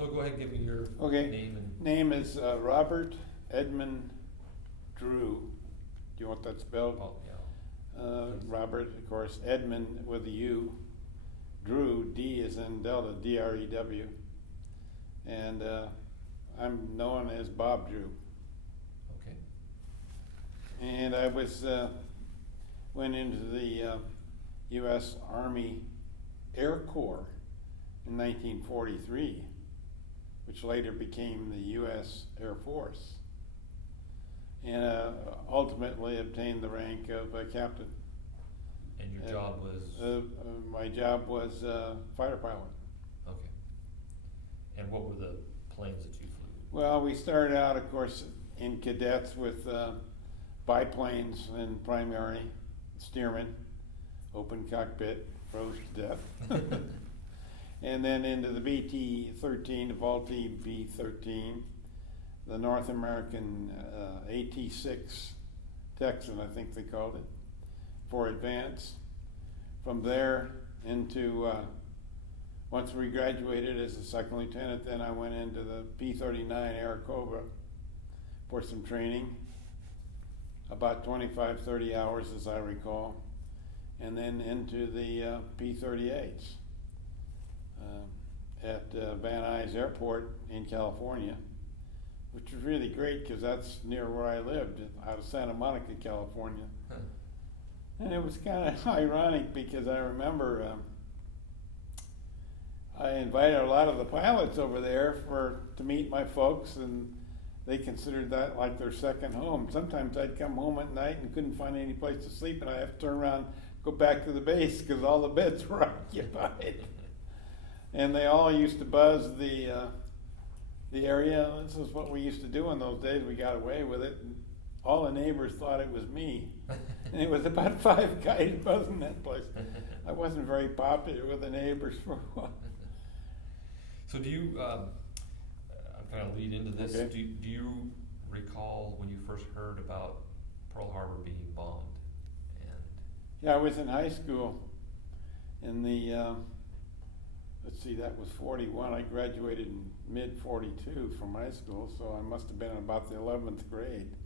So go ahead and give me your Okay. name and... Name is Robert Edmund Drew. Do you want that spelled? Oh, yeah. Robert, of course, Edmund with a U. Drew, D is in Delta, D-R-E-W. And I'm known as Bob Drew. Okay. And I went into the U.S. Army Air Corps in 1943, which later became the U.S. Air Force, and ultimately obtained the rank of captain. And your job was? My job was fighter pilot. Okay. And what were the planes that you flew? Well, we started out, of course, in cadets with biplanes and primary, steerman, open cockpit, froze to death. And then into the BT-13, the Vultee B-13, the North American AT-6 Texan, I think they called it, for advance. From there into, once we graduated as a second lieutenant, then I went into the P-39 Air Cobra for some training, about 25, 30 hours as I recall, and then into the P-38s at Van Nuys Airport in California, which was really great because that's near where I lived, out of Santa Monica, California. Huh. And it was kind of ironic because I remember I invited a lot of the pilots over there to meet my folks, and they considered that like their second home. Sometimes I'd come home at night and couldn't find any place to sleep, and I'd have to turn around, go back to the base because all the beds were occupied. And they all used to buzz the area. This is what we used to do in those days. We got away with it. And all the neighbors thought it was me. And it was about 5 guys buzzing that place. I wasn't very popular with the neighbors for a while. So do you, I'm going to lead into this, Okay. do you recall when you first heard about Pearl Harbor being bombed? And Yeah, I was in high school in the, let's see, that was 41. I graduated in mid-42 from high school, so I must have been in about the 11th grade.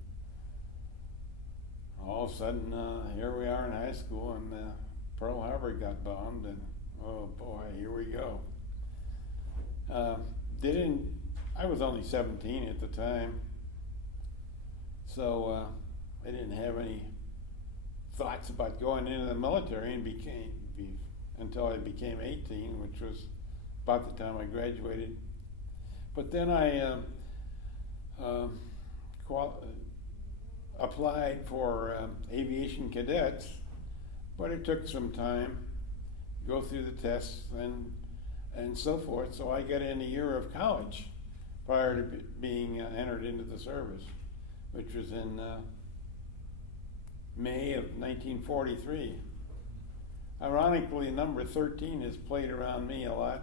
All of a sudden, here we are in high school, and Pearl Harbor got bombed, and oh boy, here we go. I was only 17 at the time, so I didn't have any thoughts about going into the military until I became 18, which was about the time I graduated. But then I applied for aviation cadets, but it took some time to go through the tests and so forth. So I got in a year of college prior to being entered into the service, which was in May of 1943. Ironically, number 13 has played around me a lot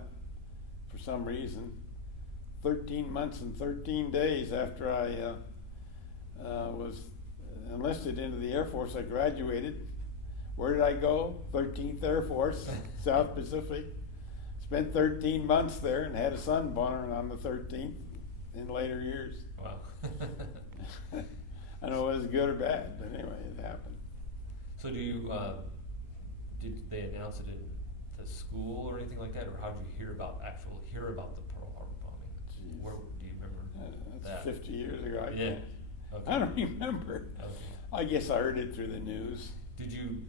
for some reason. 13 months and 13 days after I was enlisted into the Air Force, I graduated. Where did I go? 13th Air Force, South Pacific. Spent 13 months there and had a son born on the 13th in later years. wow. I know it was good or bad, but anyway, it happened. So do you, did they announce it in the school or anything like that, or how did you hear about the Pearl Harbor bombing? Jeez. Where do you remember That's that? 50 years ago. Yeah. Okay. I don't remember. Okay. I guess I heard it through the news. Did you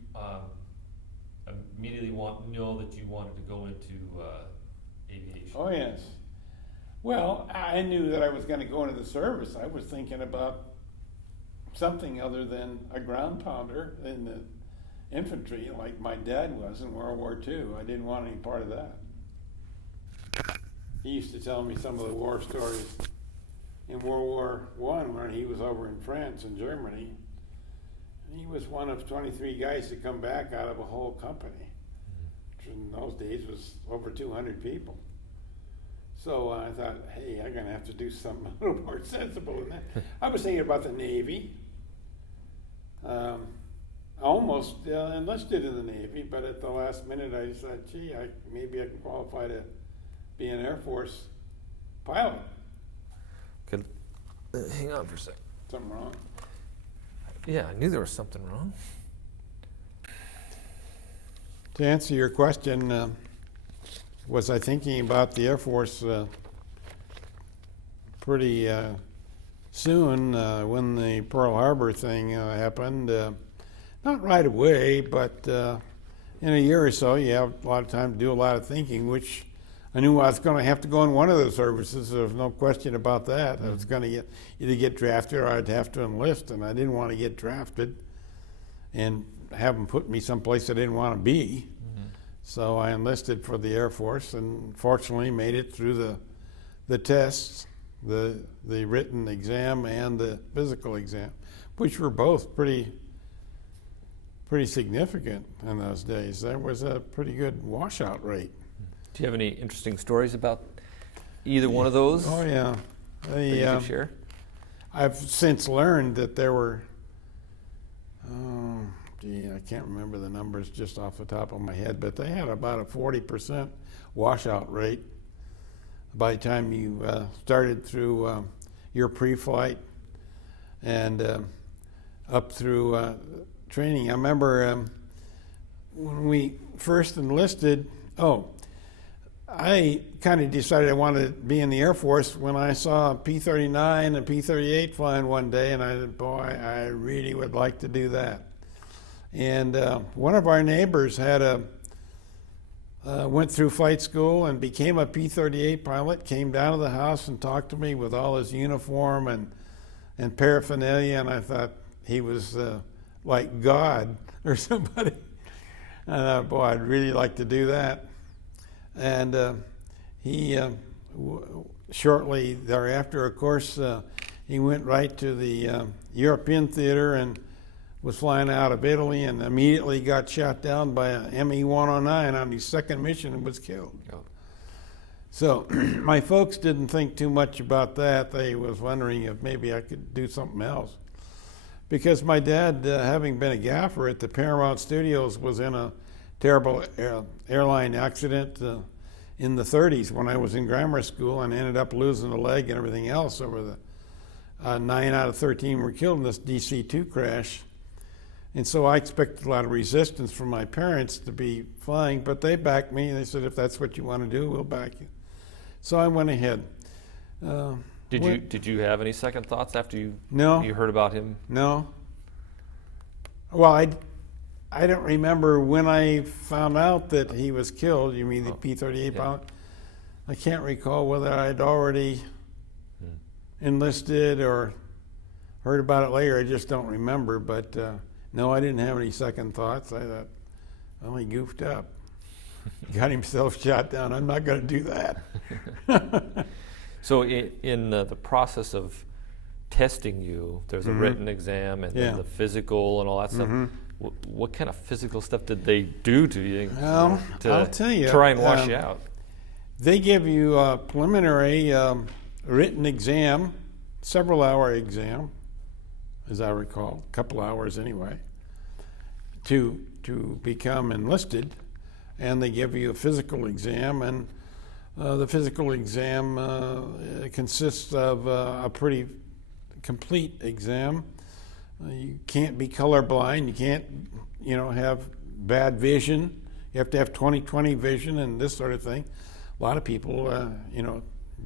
immediately know that you wanted to go into aviation? Oh, yes. Well, I knew that I was going to go into the service. I was thinking about something other than a ground pounder in the infantry like my dad was in World War II. I didn't want any part of that. He used to tell me some of the war stories. In World War I, when he was over in France and Germany, he was one of 23 guys to come back out of a whole company, which in those days was over 200 people. So I thought, hey, I'm going to have to do something a little more sensible than that. I was thinking about the Navy. I almost enlisted in the Navy, but at the last minute I decided, gee, maybe I can qualify to be an Air Force pilot. Could, hang on for a second. Something wrong? Yeah, I knew there was something wrong. To answer your question, was I thinking about the Air Force pretty soon when the Pearl Harbor thing happened. Not right away, but in a year or so, you have a lot of time to do a lot of thinking, which I knew I was going to have to go in one of the services. There was no question about that. I was going to either get drafted or I'd have to enlist, and I didn't want to get drafted and have them put me someplace I didn't want to be. Mm-hmm. So I enlisted for the Air Force, and fortunately made it through the tests, the written exam and the physical exam, which were both pretty significant in those days. There was a pretty good washout rate. Do you have any interesting stories about either one of those? Oh yeah, that you could share? I've since learned that there were, I can't remember the numbers just off the top of my head, but they had about a 40% washout rate by the time you started through your pre-flight and up through training. I remember when we first enlisted, I kind of decided I wanted to be in the Air Force when I saw a P-39 and P-38 flying one day, and I said, boy, I really would like to do that. And one of our neighbors had went through flight school and became a P-38 pilot, came down to the house and talked to me with all his uniform and paraphernalia, and I thought he was like God or somebody. And I thought, boy, I'd really like to do that. And he, shortly thereafter, of course, he went right to the European theater and was flying out of Italy and immediately got shot down by a ME-109 on his second mission and was killed. Oh. So my folks didn't think too much about that. They was wondering if maybe I could do something else. Because my dad, having been a gaffer at the Paramount Studios, was in a terrible airline accident in the 30s when I was in grammar school and ended up losing a leg and everything else over the 9 out of 13 were killed in this DC-2 crash. And so I expected a lot of resistance from my parents to be flying, but they backed me. They said, if that's what you want to do, we'll back you. So I went ahead. Did you have any second thoughts after you heard about him? No. Well, I don't remember when I found out that he was killed. You mean the P-38 pilot? I can't recall whether I'd already enlisted or heard about it later. I just don't remember. But no, I didn't have any second thoughts. I thought, well, he goofed up. Got himself shot down. I'm not going to do that. So in the process of testing you, there's a written exam and then the physical and all that stuff. What kind of physical stuff did they do to you I'll tell you, try and wash you out? They give you a preliminary written exam, several-hour exam, as I recall, a couple hours anyway, to become enlisted, and they give you a physical exam, and the physical exam consists of a pretty complete exam. You can't be colorblind. You can't, have bad vision. You have to have 20/20 vision and this sort of thing. A lot of people,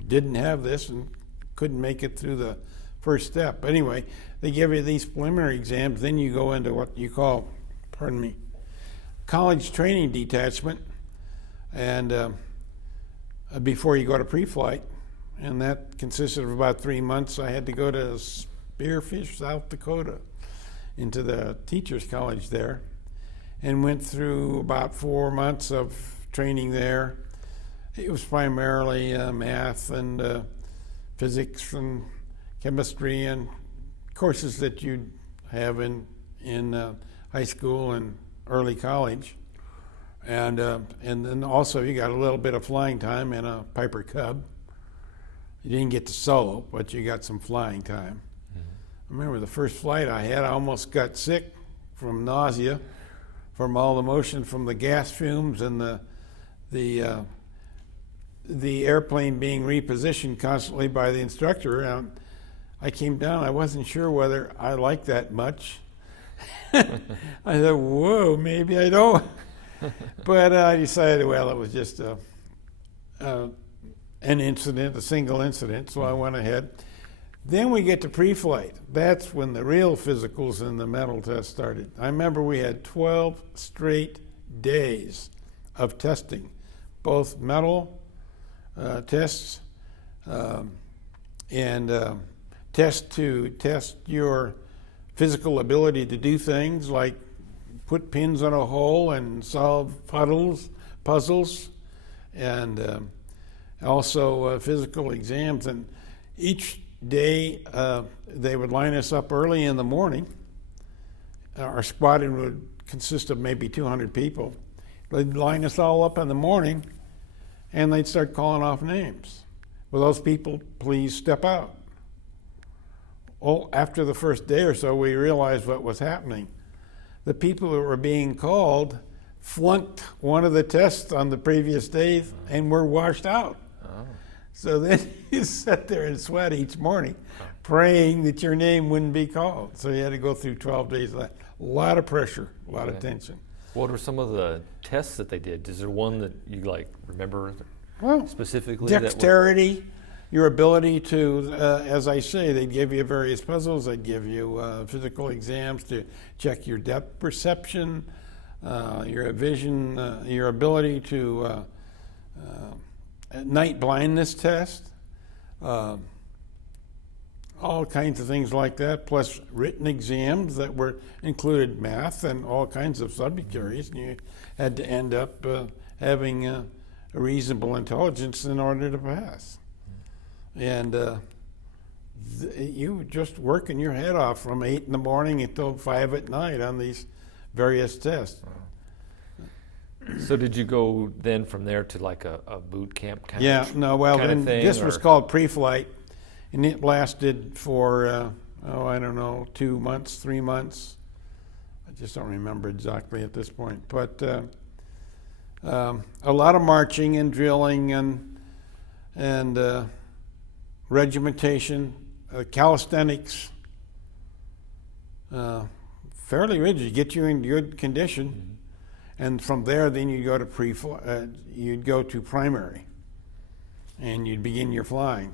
didn't have this and couldn't make it through the first step. But anyway, they give you these preliminary exams. Then you go into what you call, college training detachment, and before you go to pre-flight, and that consisted of about 3 months. I had to go to Spearfish, South Dakota, into the teachers' college there, and went through about 4 months of training there. It was primarily math and physics and chemistry and courses that you'd have in high school and early college. And then also you got a little bit of flying time in a Piper Cub. You didn't get to solo, but you got some flying time. I remember the first flight I had, I almost got sick from nausea, from all the motion from the gas fumes and the the airplane being repositioned constantly by the instructor. I came down, I wasn't sure whether I liked that much. I thought, whoa, maybe I don't. But I decided, well, it was just an incident, a single incident, so I went ahead. Then we get to pre-flight. That's when the real physicals and the mental test started. I remember we had 12 straight days of testing, both mental tests and tests to test your physical ability to do things like put pins on a hole and solve puzzles, and also physical exams. And each day they would line us up early in the morning. Our squadron would consist of maybe 200 people. They'd line us all up in the morning, and they'd start calling off names. Will those people please step out? Well, after the first day or so, we realized what was happening. The people that were being called flunked one of the tests on the previous day and were washed out. Oh. So then you sat there and sweat each morning, praying that your name wouldn't be called. So you had to go through 12 days of that. A lot of pressure, a lot of tension. What were some of the tests that they did? Is there one that you remember specifically? Dexterity, your ability to, as I say, they'd give you various puzzles. They'd give you physical exams to check your depth perception, your vision, your ability to night blindness test, all kinds of things like that, plus written exams that were included math and all kinds of subject areas. And you had to end up having a reasonable intelligence in order to pass. And you were just working your head off from 8 in the morning until 5 at night on these various tests. So did you go then from there to like a boot camp kind of thing? This was called pre-flight, and it lasted for, 2 months, 3 months. I just don't remember exactly at this point. But a lot of marching and drilling and regimentation, calisthenics, fairly rigid, get you in good condition. Mm-hmm. And from there, then you'd go to you'd go to primary, and you'd begin your flying.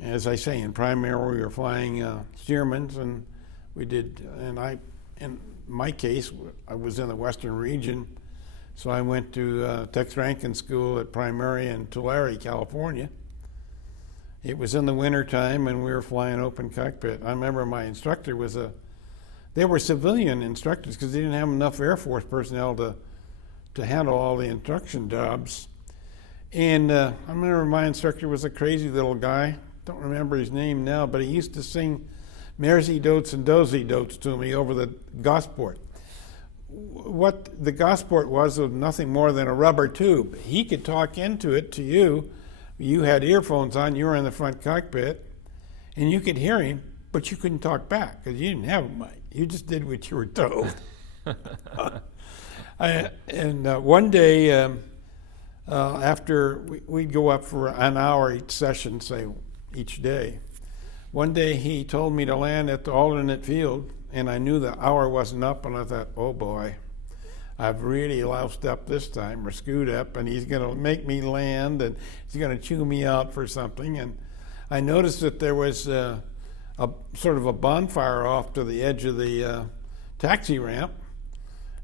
Mm-hmm. As I say, in primary, we were flying Stearmans, and we did. And in my case, I was in the Western region, so I went to Tex Rankin School at primary in Tulare, California. It was in the winter time, and we were flying open cockpit. I remember my instructor was they were civilian instructors because they didn't have enough Air Force personnel to handle all the instruction jobs. And I remember my instructor was a crazy little guy. Don't remember his name now, but he used to sing Mersey Dotes and Dozy Dotes to me over the Gosport. What the Gosport was nothing more than a rubber tube. He could talk into it to you. You had earphones on, you were in the front cockpit, and you could hear him, but you couldn't talk back because you didn't have a mic. You just did what you were told. One day, after we'd go up for an hour each session, say, each day, one day he told me to land at the alternate field, and I knew the hour wasn't up, and I thought, oh boy, I've really loused up this time, or screwed up, and he's going to make me land, and he's going to chew me out for something. And I noticed that there was a sort of a bonfire off to the edge of the taxi ramp,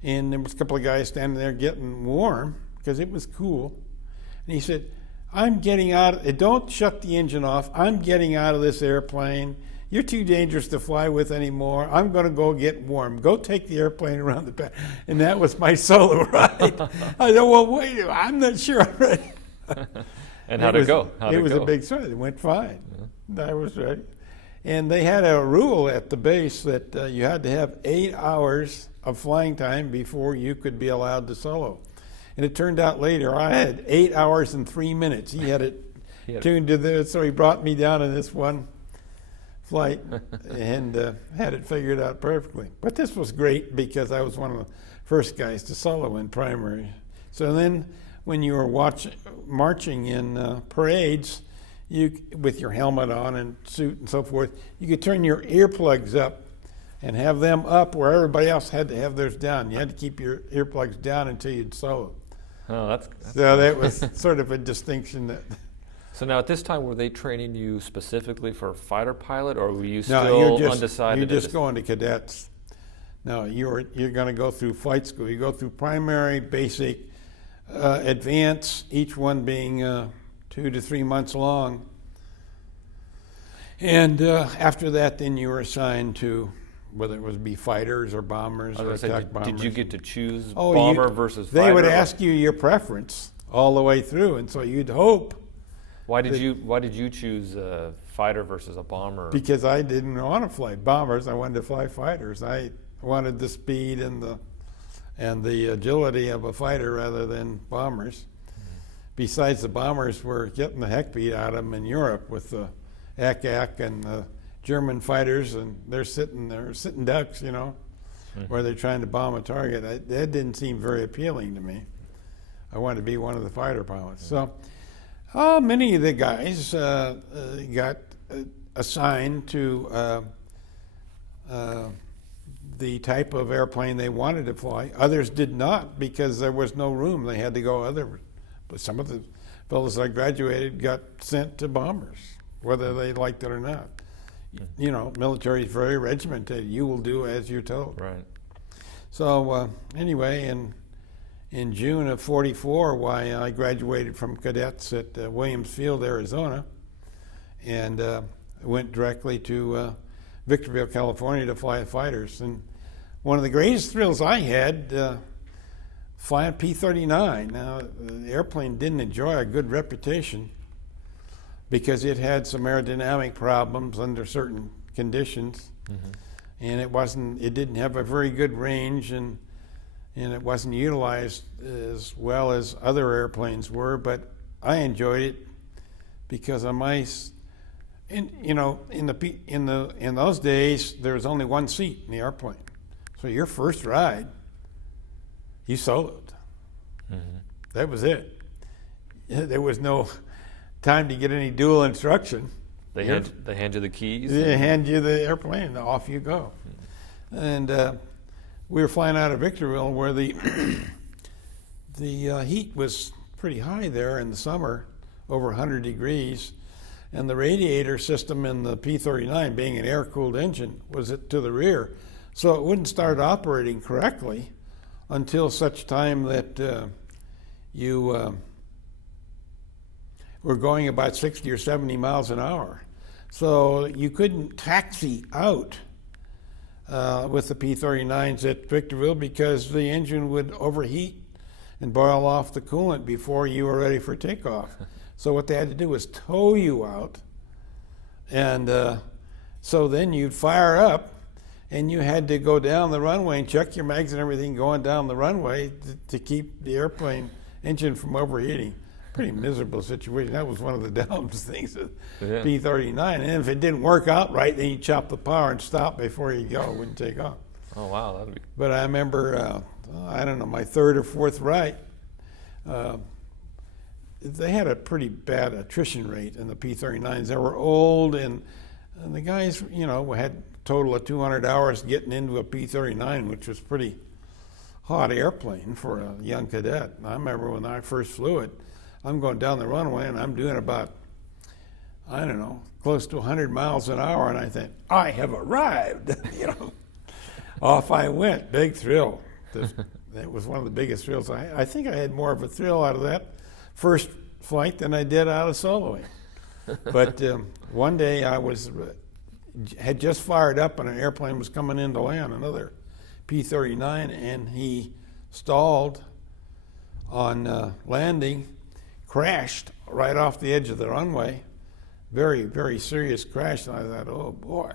and there was a couple of guys standing there getting warm because it was cool. And he said, I'm getting out, don't shut the engine off, I'm getting out of this airplane. You're too dangerous to fly with anymore. I'm going to go get warm. Go take the airplane around the back. And that was my solo ride. I said, well, wait, I'm not sure I'm ready. And how'd it go? It was a big start. It went fine. Yeah. I was ready. And they had a rule at the base that you had to have 8 hours of flying time before you could be allowed to solo. And it turned out later I had 8 hours and 3 minutes. He had it tuned to this, so he brought me down in this one flight and had it figured out perfectly. But this was great because I was one of the first guys to solo in primary. So then when you were marching in parades, with your helmet on and suit and so forth, you could turn your earplugs up and have them up where everybody else had to have theirs down. You had to keep your earplugs down until you'd solo. Oh, that's so that was sort of a distinction that. So now at this time, were they training you specifically for a fighter pilot, or were you No, still undecided? You're just going to cadets. No, you're going to go through flight school. You go through primary, basic, advanced, each one being 2 to 3 months long. And after that, then you were assigned to whether it was be fighters or bombers or attack bombers. Did you get to choose bomber versus fighter? They would ask you your preference all the way through, and so you'd hope. Why did you choose a fighter versus a bomber? Because I didn't want to fly bombers. I wanted to fly fighters. I wanted the speed and the agility of a fighter rather than bombers. Mm-hmm. Besides, the bombers were getting the heck beat out of them in Europe with the AK and the German fighters, and they're sitting ducks, where they're trying to bomb a target. That didn't seem very appealing to me. I wanted to be one of the fighter pilots. So many of the guys got assigned to the type of airplane they wanted to fly. Others did not because there was no room. They had to go other. But some of the fellows I graduated got sent to bombers, whether they liked it or not. Military is very regimented. You will do as you're told. Right. So anyway, in June of '44, I graduated from cadets at Williams Field, Arizona, and went directly to Victorville, California to fly fighters. And one of the greatest thrills I had flying P-39. Now, the airplane didn't enjoy a good reputation because it had some aerodynamic problems under certain conditions, and it didn't have a very good range, and it wasn't utilized as well as other airplanes were. But I enjoyed it because in those days there was only one seat in the airplane, so your first ride, you soloed. Mm-hmm. That was it. There was no time to get any dual instruction. They hand you the keys? They hand you the airplane, and off you go. And we were flying out of Victorville where the heat was pretty high there in the summer, over 100 degrees, and the radiator system in the P-39, being an air-cooled engine, was to the rear. So it wouldn't start operating correctly until such time that you were going about 60 or 70 miles an hour. So you couldn't taxi out with the P-39s at Victorville because the engine would overheat and boil off the coolant before you were ready for takeoff. So what they had to do was tow you out, and so then you'd fire up, and you had to go down the runway and check your mags and everything going down the runway to keep the airplane engine from overheating. Pretty miserable situation. That was one of the dumbest things with P-39. And if it didn't work out right, then you chop the power and stop before you go. It wouldn't take off. Oh, wow. That'd be... But I remember, my third or fourth ride, they had a pretty bad attrition rate in the P-39s. They were old, and the guys, had a total of 200 hours getting into a P-39, which was pretty hot airplane for a young cadet. And I remember when I first flew it, I'm going down the runway, and I'm doing about, close to 100 miles an hour, and I think, I have arrived, Off I went, big thrill. That was one of the biggest thrills. I think I had more of a thrill out of that first flight than I did out of soloing. But one day I had just fired up, and an airplane was coming in to land, another P-39, and he stalled on landing, crashed right off the edge of the runway. Very, very serious crash. And I thought, oh boy.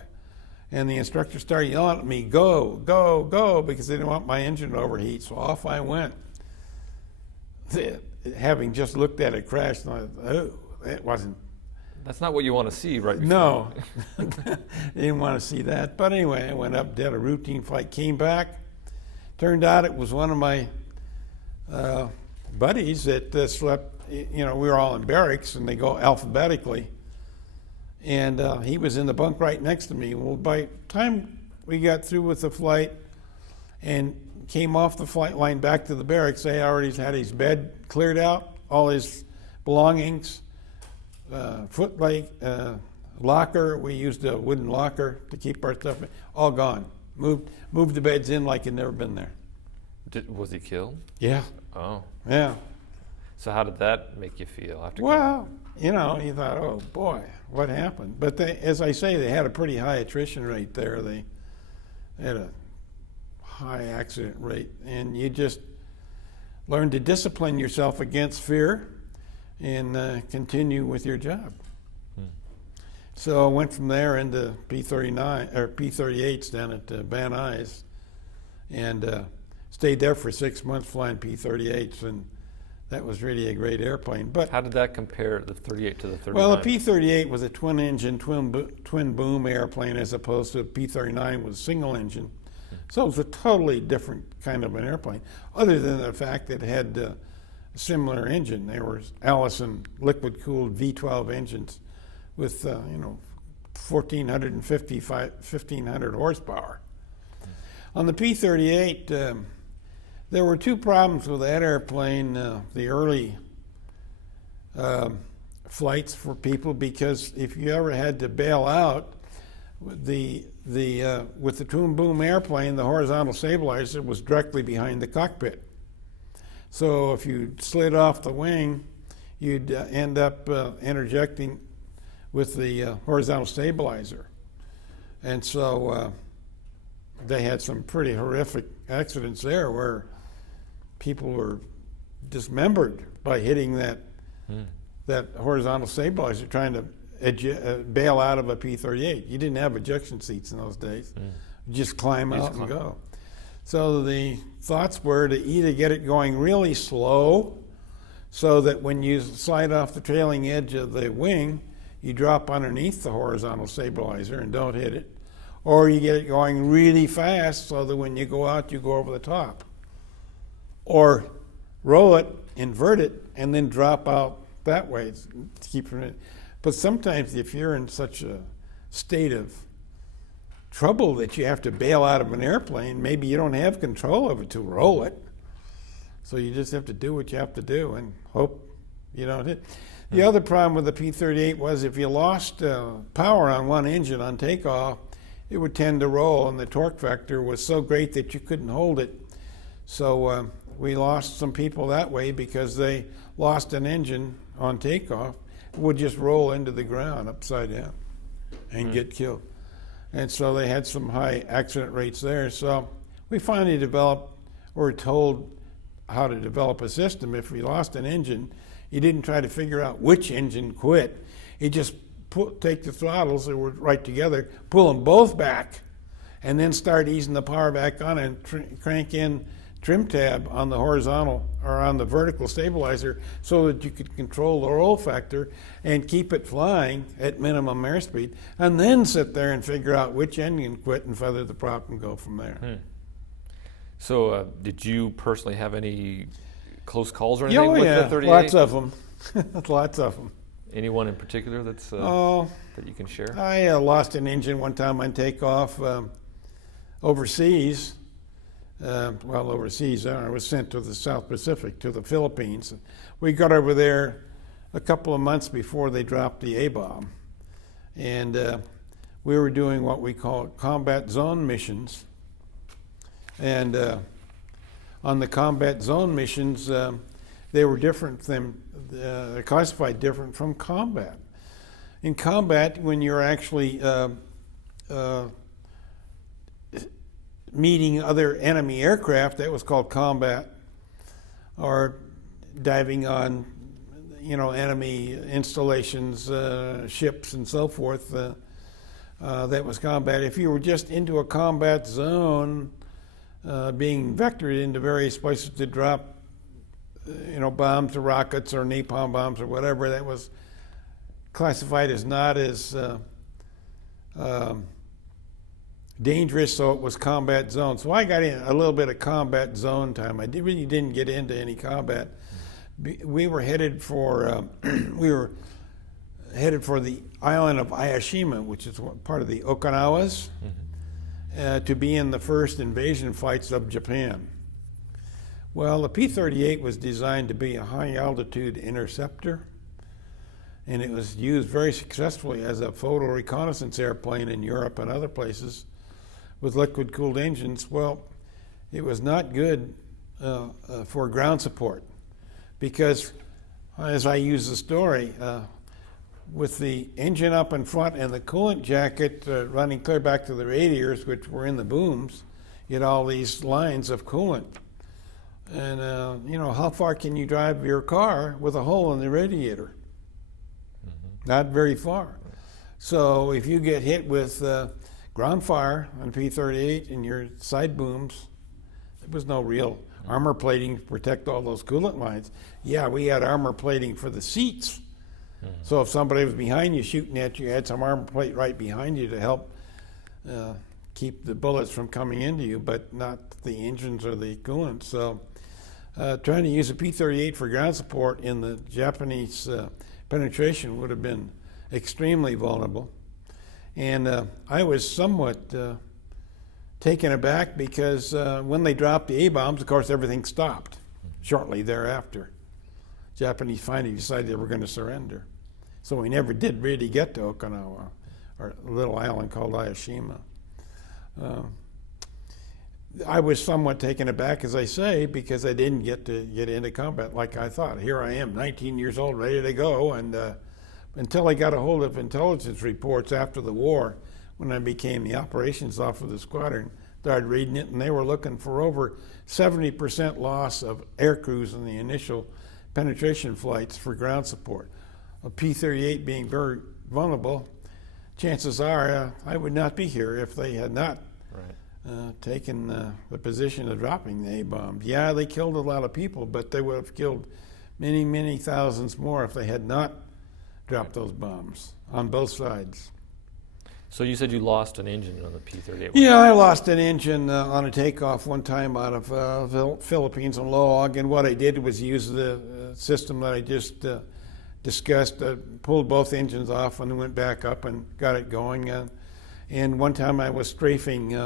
And the instructor started yelling at me, go, go, go, because they didn't want my engine to overheat. So off I went. Having just looked at it crash, and I thought, oh, that wasn't. That's not what you want to see right before. No. Didn't want to see that. But anyway, I went up, did a routine flight, came back. Turned out it was one of my buddies that slept, we were all in barracks, and they go alphabetically. And he was in the bunk right next to me. Well, by the time we got through with the flight and came off the flight line back to the barracks, they already had his bed cleared out, all his belongings, locker. We used a wooden locker to keep our stuff in, all gone. Moved the beds in like he'd never been there. Was he killed? Yeah. Oh. Yeah. So how did that make you feel after? Well, you thought, oh boy, what happened? But as I say, they had a pretty high attrition rate there. They had a high accident rate, and you just learn to discipline yourself against fear and continue with your job. So I went from there into P-39 or P-38s down at Van Nuys, and stayed there for 6 months flying P-38s, and that was really a great airplane. But how did that compare, the 38 to the 39? Well, the P-38 was a twin-engine, twin boom airplane, as opposed to the P-39 was single engine. So it was a totally different kind of an airplane, other than the fact that it had a similar engine. They were Allison liquid-cooled V12 engines with 1,450, 1,500 horsepower. On the P-38, there were two problems with that airplane, the early flights for people, because if you ever had to bail out, with the twin boom airplane, the horizontal stabilizer was directly behind the cockpit. So if you slid off the wing, you'd end up interjecting with the horizontal stabilizer. And so they had some pretty horrific accidents there where people were dismembered by hitting that horizontal stabilizer trying to bail out of a P-38. You didn't have ejection seats in those days. You just climb out and go. So the thoughts were to either get it going really slow so that when you slide off the trailing edge of the wing, you drop underneath the horizontal stabilizer and don't hit it, or you get it going really fast so that when you go out, you go over the top. Or roll it, invert it, and then drop out that way to keep from it. But sometimes if you're in such a state of trouble that you have to bail out of an airplane, maybe you don't have control of it to roll it. So you just have to do what you have to do and hope you don't hit. The other problem with the P-38 was if you lost power on one engine on takeoff, it would tend to roll, and the torque vector was so great that you couldn't hold it. So we lost some people that way because they lost an engine on takeoff. It would just roll into the ground upside down and get killed. And so they had some high accident rates there. So we finally were told how to develop a system. If we lost an engine, you didn't try to figure out which engine quit. You just take the throttles that were right together, pull them both back, and then start easing the power back on and crank in trim tab on the horizontal or on the vertical stabilizer so that you could control the roll factor and keep it flying at minimum airspeed, and then sit there and figure out which engine quit and feather the prop and go from there. So did you personally have any close calls or anything with the 38? Lots of them. Lots of them. Anyone in particular that you can share? I lost an engine one time on takeoff overseas. Overseas, I was sent to the South Pacific, to the Philippines. We got over there a couple of months before they dropped the A-bomb. And we were doing what we call combat zone missions. And on the combat zone missions, they were different than, they're classified different from combat. In combat, when you're actually meeting other enemy aircraft, that was called combat, or diving on, enemy installations, ships and so forth. That was combat. If you were just into a combat zone, being vectored into various places to drop, bombs or rockets or napalm bombs or whatever, that was classified as not as dangerous, so it was combat zone. So I got in a little bit of combat zone time. I really didn't get into any combat. we were headed for the island of Iwo Jima, which is part of the Okinawas, to be in the first invasion fights of Japan. Well, the P-38 was designed to be a high-altitude interceptor, and it was used very successfully as a photo reconnaissance airplane in Europe and other places with liquid-cooled engines. Well, it was not good for ground support because, as I use the story, with the engine up in front and the coolant jacket running clear back to the radiators, which were in the booms, you had all these lines of coolant. And, how far can you drive your car with a hole in the radiator? Not very far. So if you get hit with ground fire on P-38 and your side booms, there was no real armor plating to protect all those coolant lines. Yeah, we had armor plating for the seats. So if somebody was behind you shooting at you, you had some armor plate right behind you to help keep the bullets from coming into you, but not the engines or the coolant. So trying to use a P-38 for ground support in the Japanese penetration would have been extremely vulnerable. And I was somewhat taken aback because when they dropped the A-bombs, of course, everything stopped shortly thereafter. Japanese finally decided they were going to surrender. So we never did really get to Okinawa, or a little island called Iwo Jima. I was somewhat taken aback, as I say, because I didn't get to get into combat like I thought. Here I am, 19 years old, ready to go, and until I got a hold of intelligence reports after the war, when I became the operations officer of the squadron, started reading it, and they were looking for over 70% loss of air crews in the initial penetration flights for ground support. A P-38 being very vulnerable, chances are I would not be here if they had not taken the position of dropping the A-bomb. Yeah, they killed a lot of people, but they would have killed many, many thousands more if they had not dropped those bombs on both sides. So you said you lost an engine on the P-38? Yeah, I lost an engine on a takeoff one time out of Philippines on Loag, and what I did was use the system that I just discussed, pulled both engines off and went back up and got it going. And one time I was strafing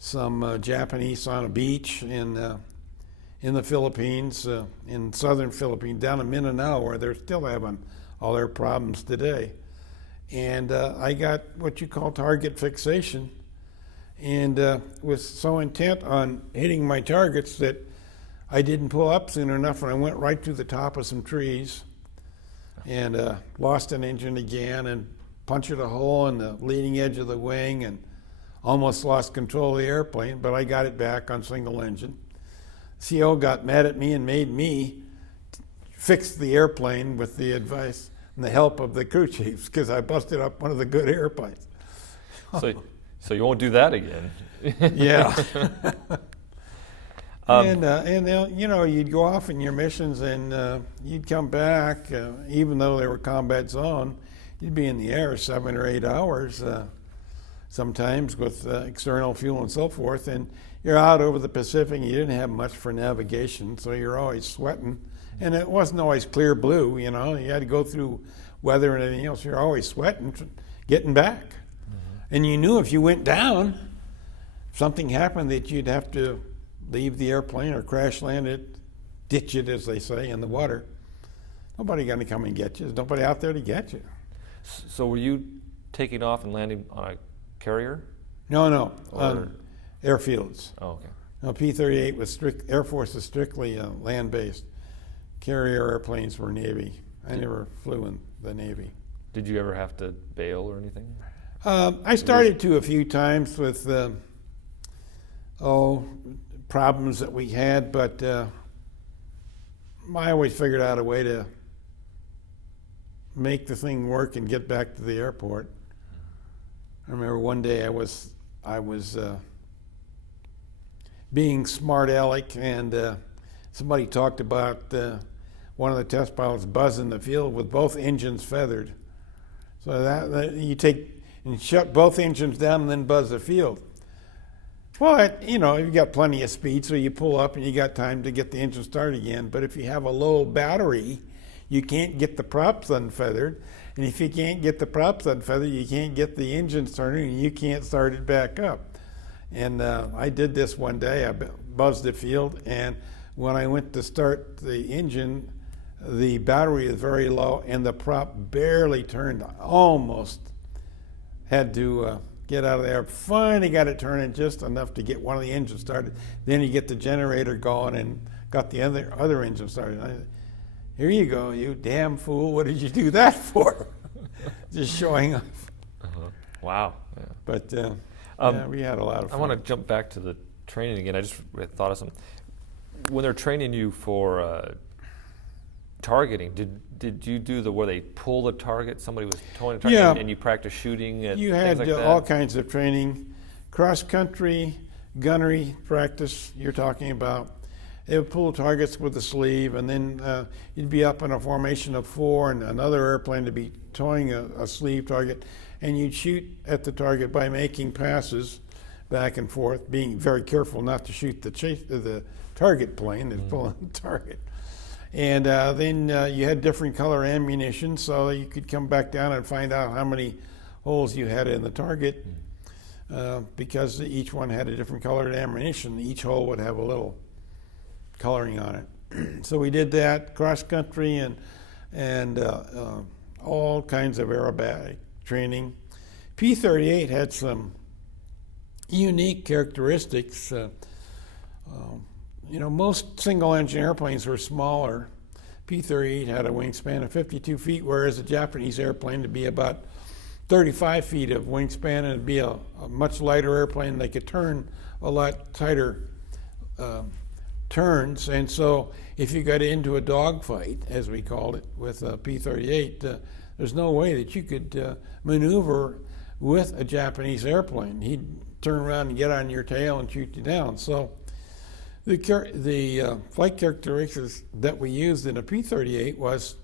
some Japanese on a beach in the Philippines, in southern Philippines, down in Mindanao, where they're still having all their problems today. And I got what you call target fixation, and was so intent on hitting my targets that I didn't pull up soon enough, and I went right through the top of some trees and lost an engine again and punctured a hole in the leading edge of the wing and almost lost control of the airplane, but I got it back on single engine. CO got mad at me and made me fix the airplane with the advice and the help of the crew chiefs, because I busted up one of the good airplanes. So you won't do that again? Yeah. And you'd go off in your missions and you'd come back, even though they were combat zone, you'd be in the air 7 or 8 hours, sometimes with external fuel and so forth, and you're out over the Pacific and you didn't have much for navigation, so you're always sweating. And it wasn't always clear blue, you had to go through weather and everything else. You're always sweating, getting back. And you knew if you went down, if something happened, that you'd have to leave the airplane or crash land it, ditch it, as they say, in the water. Nobody going to come and get you. There's nobody out there to get you. So were you taking off and landing on a carrier? No, on airfields. Oh, okay. No, P-38 was Air Force was strictly land-based. Carrier airplanes were Navy. I never flew in the Navy. Did you ever have to bail or anything? I started to a few times with problems that we had, but I always figured out a way to make the thing work and get back to the airport. I remember one day I was being smart aleck, and somebody talked about one of the test pilots buzzing the field with both engines feathered. So that you take and shut both engines down and then buzz the field. Well, you've got plenty of speed, so you pull up and you got time to get the engine started again. But if you have a low battery, you can't get the props unfeathered. And if you can't get the props unfeathered, you can't get the engine started and you can't start it back up. And I did this one day. I buzzed the field, and when I went to start the engine, the battery is very low and the prop barely turned, almost had to get out of there. Finally got it turning just enough to get one of the engines started. Then you get the generator going and got the other engine started. I said, here you go, you damn fool. What did you do that for? Just showing off. Wow. Yeah. But we had a lot of fun. I want to jump back to the training again. I just thought of something. When they're training you for targeting, did you do where they pull the target? Somebody was towing a target, Yeah. and you practice shooting and You things had like that? all kinds of training, cross-country, gunnery practice you're talking about. They would pull targets with a sleeve, and then you'd be up in a formation of 4, and another airplane to be towing a sleeve target, and you'd shoot at the target by making passes back and forth, being very careful not to shoot the target plane that's pulling the target. And then you had different color ammunition, so you could come back down and find out how many holes you had in the target, because each one had a different colored ammunition. Each hole would have a little coloring on it. So we did that, cross-country and all kinds of aerobatic training. P-38 had some unique characteristics. Most single-engine airplanes were smaller. P-38 had a wingspan of 52 feet, whereas a Japanese airplane would be about 35 feet of wingspan, and it'd be a much lighter airplane. They could turn a lot tighter turns, and so if you got into a dogfight, as we called it, with a P-38, there's no way that you could maneuver with a Japanese airplane. He'd turn around and get on your tail and shoot you down. So the flight characteristics that we used in a P-38 was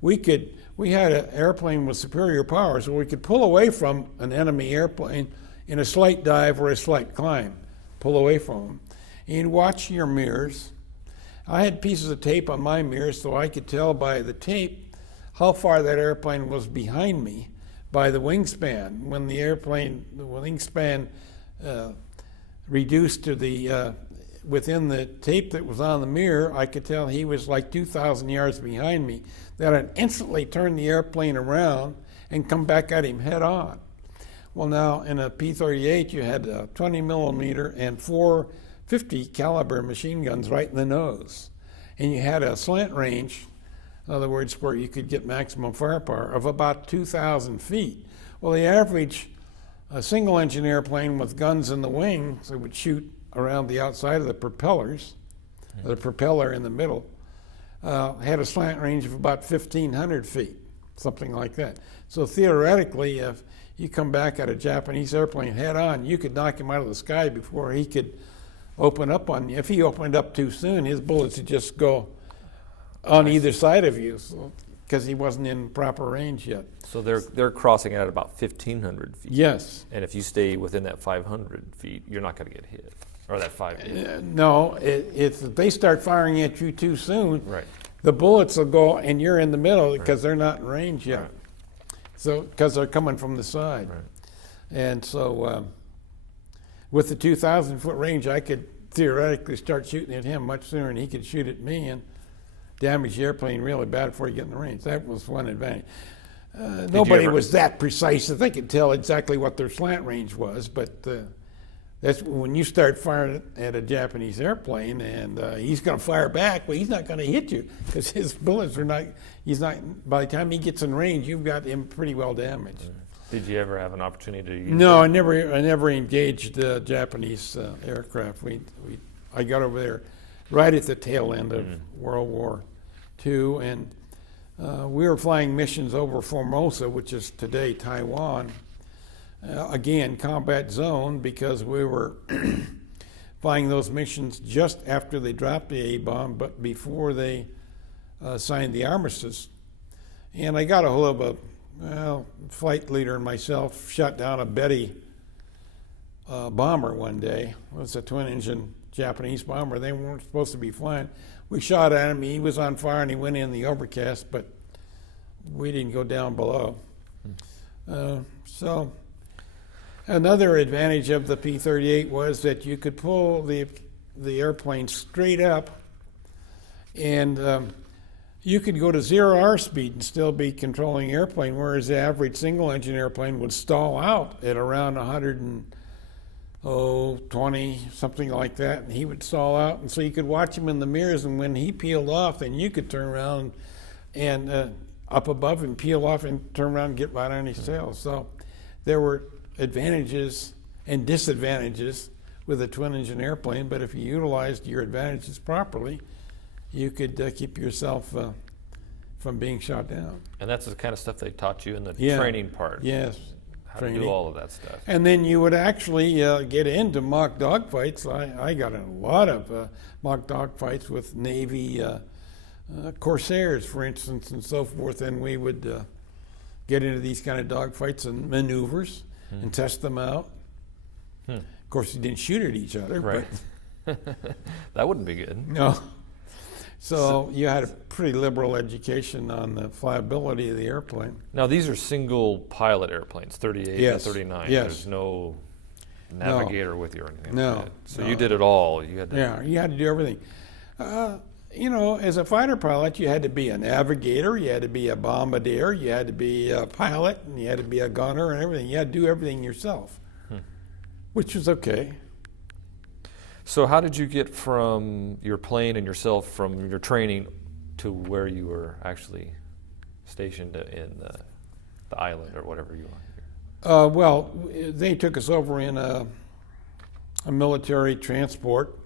we had an airplane with superior power, so we could pull away from an enemy airplane in a slight dive or a slight climb, pull away from them. And you'd watch your mirrors. I had pieces of tape on my mirrors, so I could tell by the tape how far that airplane was behind me by the wingspan. When the wingspan reduced to the within the tape that was on the mirror, I could tell he was like 2,000 yards behind me. That I'd instantly turn the airplane around and come back at him head on. Well, now in a P-38, you had a 20 millimeter and 4 50 caliber machine guns right in the nose, and you had a slant range, in other words, where you could get maximum firepower of about 2,000 feet. Well, the average single-engine airplane with guns in the wings that would shoot around the outside of the propellers, the propeller in the middle, had a slant range of about 1,500 feet, something like that. So theoretically, if you come back at a Japanese airplane head on, you could knock him out of the sky before he could open up on you. If he opened up too soon, his bullets would just go on either side of you, because he wasn't in proper range yet. So they're crossing at about 1,500 feet. Yes. And if you stay within that 500 feet, you're not going to get hit, or that 5. No, if they start firing at you too soon, Right. the bullets will go, and you're in the middle because they're not in range yet. Right. So because they're coming from the side, Right. and so with the 2,000-foot range, I could theoretically start shooting at him much sooner than he could shoot at me and damage the airplane really bad before you get in the range. That was one advantage. Nobody was that precise that they could tell exactly what their slant range was, but that's when you start firing at a Japanese airplane, and he's going to fire back. Well, he's not going to hit you because his bullets are not. He's not. By the time he gets in range, you've got him pretty well damaged. Did you ever have an opportunity to use No, it? I never engaged Japanese aircraft. I got over there right at the tail end of World War II, and we were flying missions over Formosa, which is today Taiwan. Again, combat zone, because we were flying those missions just after they dropped the A-bomb, but before they signed the armistice. And I got a hold of a flight leader and myself, shot down a Betty bomber one day. It was a twin-engine Japanese bomber. They weren't supposed to be flying. We shot at him. He was on fire, and he went in the overcast, but we didn't go down below. So another advantage of the P-38 was that you could pull the airplane straight up, and you could go to 0 speed and still be controlling the airplane, whereas the average single-engine airplane would stall out at around 120, something like that, and he would stall out, and so you could watch him in the mirrors, and when he peeled off, then you could turn around and up above him, peel off, and turn around and get right on his tail. So there were advantages and disadvantages with a twin-engine airplane, but if you utilized your advantages properly, you could keep yourself from being shot down. And that's the kind of stuff they taught you in the training part. Yes. How to do all of that stuff. And then you would actually get into mock dogfights. I got in a lot of mock dogfights with Navy Corsairs, for instance, and so forth. And we would get into these kind of dogfights and maneuvers and test them out. Of course, you didn't shoot at each other. Right. But that wouldn't be good. No. So you had a pretty liberal education on the flyability of the airplane. Now, these are single pilot airplanes, 38 and 39. Yes. There's no navigator with you or anything No. like that. So you did it all. You had to. Yeah, you had to do everything. As a fighter pilot, you had to be a navigator, you had to be a bombardier, you had to be a pilot, and you had to be a gunner and everything. You had to do everything yourself, which was okay. So how did you get from your plane and yourself from your training to where you were actually stationed in the island or whatever you are? Well, they took us over in a military transport,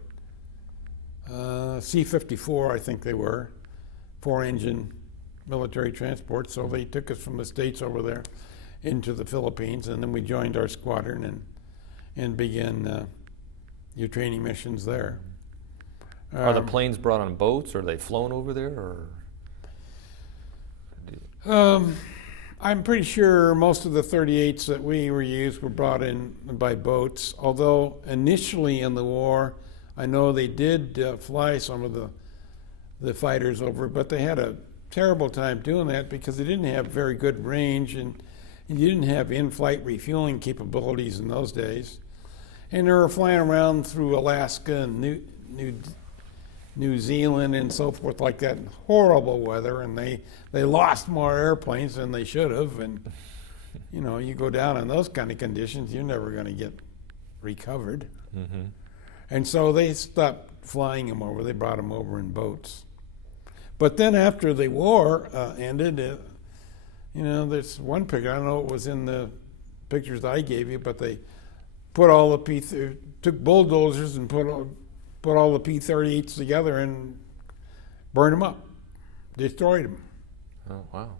C-54, I think they were, 4-engine military transport. So they took us from the States over there into the Philippines, and then we joined our squadron and began your training missions there. Are the planes brought on boats, or are they flown over there, or? I'm pretty sure most of the 38s that we were used were brought in by boats, although initially in the war, I know they did fly some of the fighters over, but they had a terrible time doing that because they didn't have very good range, and you didn't have in-flight refueling capabilities in those days. And they were flying around through Alaska and New Zealand and so forth like that in horrible weather, and they lost more airplanes than they should have. And you go down in those kind of conditions, you're never going to get recovered. Mm-hmm. And so they stopped flying them over. They brought them over in boats. But then after the war ended, there's one picture. I don't know what was in the pictures I gave you, but they put all the took bulldozers and put all the P-38s together and burned them up, destroyed them. Oh, wow.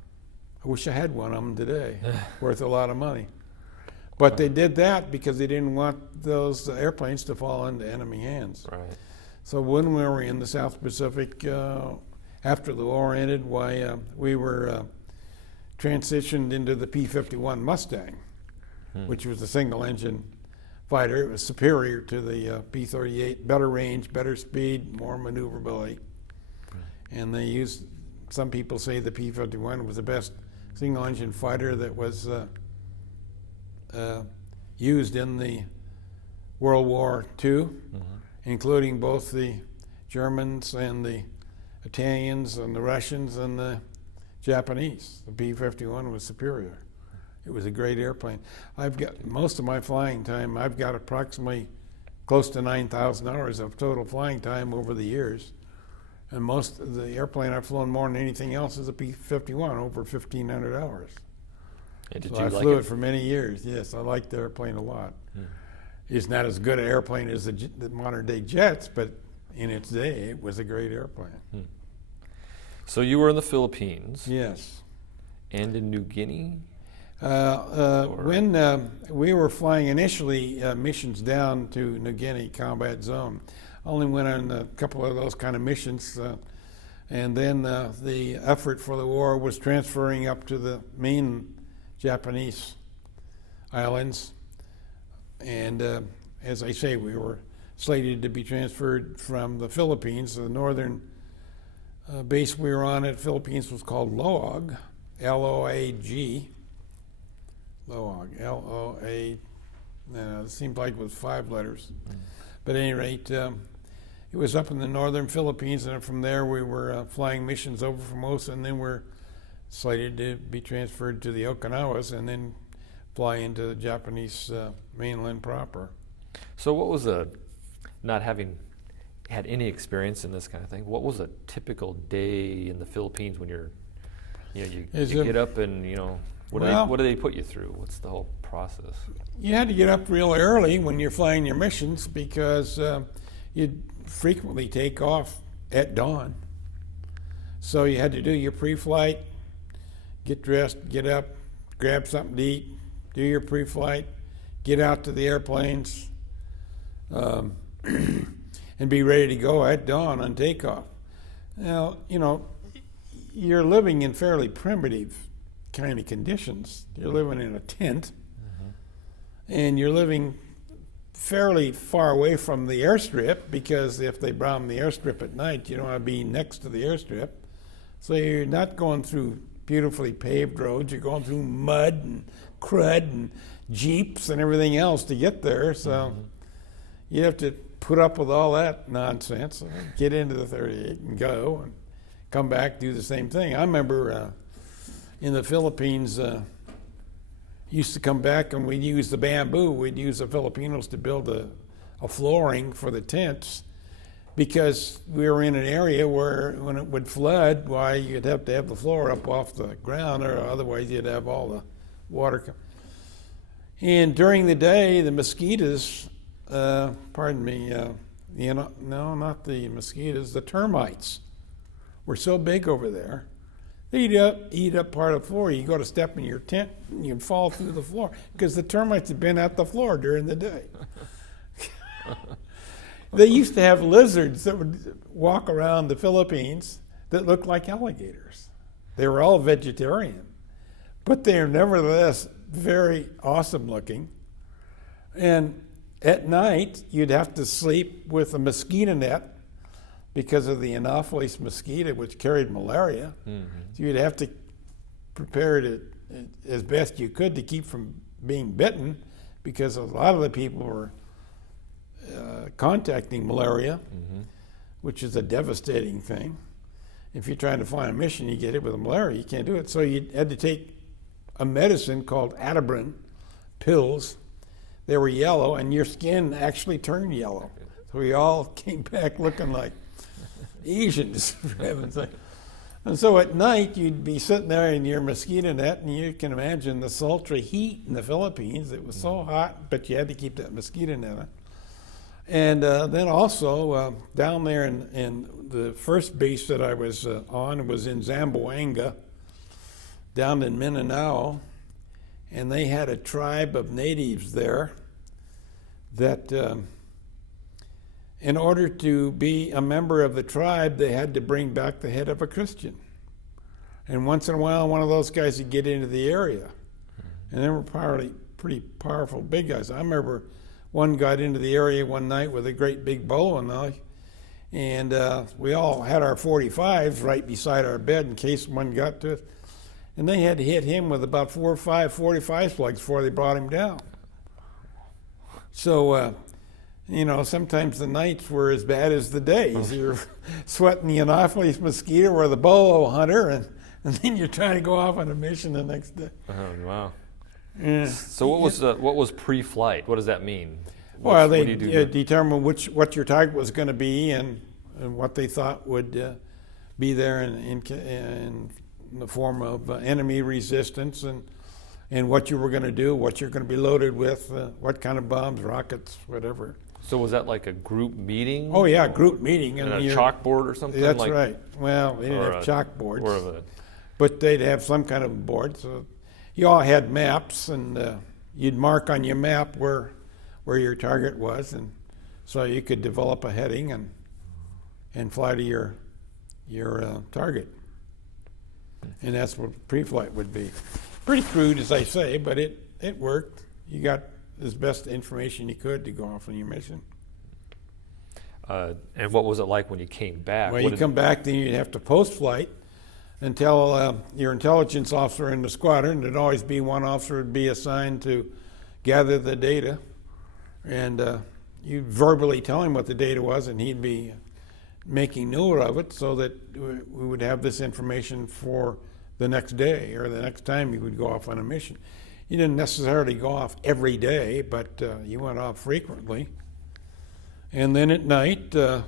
I wish I had one of them today, worth a lot of money. But they did that because they didn't want those airplanes to fall into enemy hands. Right. So when we were in the South Pacific, after the war ended, we were transitioned into the P-51 Mustang, which was a single-engine fighter. It was superior to the P-38, better range, better speed, more maneuverability. And they used, some people say the P-51 was the best single-engine fighter that was used in the World War II, including both the Germans and the Italians and the Russians and the Japanese. The P-51 was superior. It was a great airplane. I've got most of my flying time. I've got approximately close to 9,000 hours of total flying time over the years. And most of the airplane I've flown more than anything else is a P-51, over 1,500 hours. And did so you I like flew it for many years. Yes, I liked the airplane a lot. It's not as good an airplane as the modern day jets, but in its day, it was a great airplane. So you were in the Philippines. Yes. And in New Guinea? When we were flying initially missions down to New Guinea combat zone, only went on a couple of those kind of missions, and then the effort for the war was transferring up to the main Japanese islands, And as I say, we were slated to be transferred from the Philippines. The northern base we were on at Philippines was called Loag, L-O-A-G. Loag, L-O-A, it seemed like it was 5 letters. But at any rate, it was up in the northern Philippines, and from there we were flying missions over Formosa, and then we're slated to be transferred to the Okinawas and then fly into the Japanese mainland proper. So what was not having had any experience in this kind of thing, what was a typical day in the Philippines when you get up and, what do they put you through? What's the whole process? You had to get up real early when you're flying your missions because you'd frequently take off at dawn. So you had to do your pre-flight, get dressed, get up, grab something to eat, do your pre-flight, get out to the airplanes, and be ready to go at dawn on takeoff. Now, you're living in fairly primitive kind of conditions. You're living in a tent, and you're living fairly far away from the airstrip, because if they bomb the airstrip at night, you don't want to be next to the airstrip. So you're not going through beautifully paved roads. You're going through mud and crud and jeeps and everything else to get there. So you have to put up with all that nonsense, get into the 38 and go, and come back, do the same thing. I remember in the Philippines, used to come back and we'd use the bamboo. We'd use the Filipinos to build a flooring for the tents, because we were in an area where when it would flood, why, you'd have to have the floor up off the ground, or otherwise you'd have all the water come. And during the day, the mosquitoes, no, not the mosquitoes, the termites were so big over there. They'd eat up part of the floor. You go to step in your tent, and you'd fall through the floor, because the termites had been at the floor during the day. They used to have lizards that would walk around the Philippines that looked like alligators. They were all vegetarian, but they are nevertheless very awesome looking. And at night, you'd have to sleep with a mosquito net because of the Anopheles mosquito, which carried malaria. So you'd have to prepare it as best you could to keep from being bitten, because a lot of the people were contacting malaria, which is a devastating thing. If you're trying to fly a mission, you get hit with malaria, you can't do it. So you had to take a medicine called Atibrin pills. They were yellow, and your skin actually turned yellow. So we all came back looking like Asians, for heaven's sake. And so at night, you'd be sitting there in your mosquito net, and you can imagine the sultry heat in the Philippines. It was so hot, but you had to keep that mosquito net on. And then also down there in the first base that I was on was in Zamboanga, down in Mindanao, and they had a tribe of natives there that in order to be a member of the tribe, they had to bring back the head of a Christian. And once in a while, one of those guys would get into the area. And they were probably pretty powerful big guys. I remember one got into the area one night with a great big bowling knife, and we all had our 45s right beside our bed in case one got to us. And they had to hit him with about 4 or 5 45 slugs before they brought him down. So, sometimes the nights were as bad as the days. You're sweating the Anopheles mosquito or the bolo hunter, and then you're trying to go off on a mission the next day. Oh, wow. Yeah. So what was pre-flight? What does that mean? Well, they determined what your target was going to be and what they thought would be there in the form of enemy resistance, and what you were going to do, what you're going to be loaded with, what kind of bombs, rockets, whatever. So was that like a group meeting? Oh yeah, group meeting. And a chalkboard or something? That's right. Well, they didn't have chalkboards, but they'd have some kind of board. So you all had maps, and you'd mark on your map where your target was, and so you could develop a heading and fly to your target. And that's what pre-flight would be. Pretty crude, as I say, but it worked. You got as best information you could to go off on your mission. And what was it like when you came back? Well, you come back, then you'd have to post-flight and tell your intelligence officer in the squadron. There'd always be one officer would be assigned to gather the data, and you'd verbally tell him what the data was, and he'd be making note of it so that we would have this information for the next day or the next time you would go off on a mission. You didn't necessarily go off every day, but you went off frequently. And then at night, you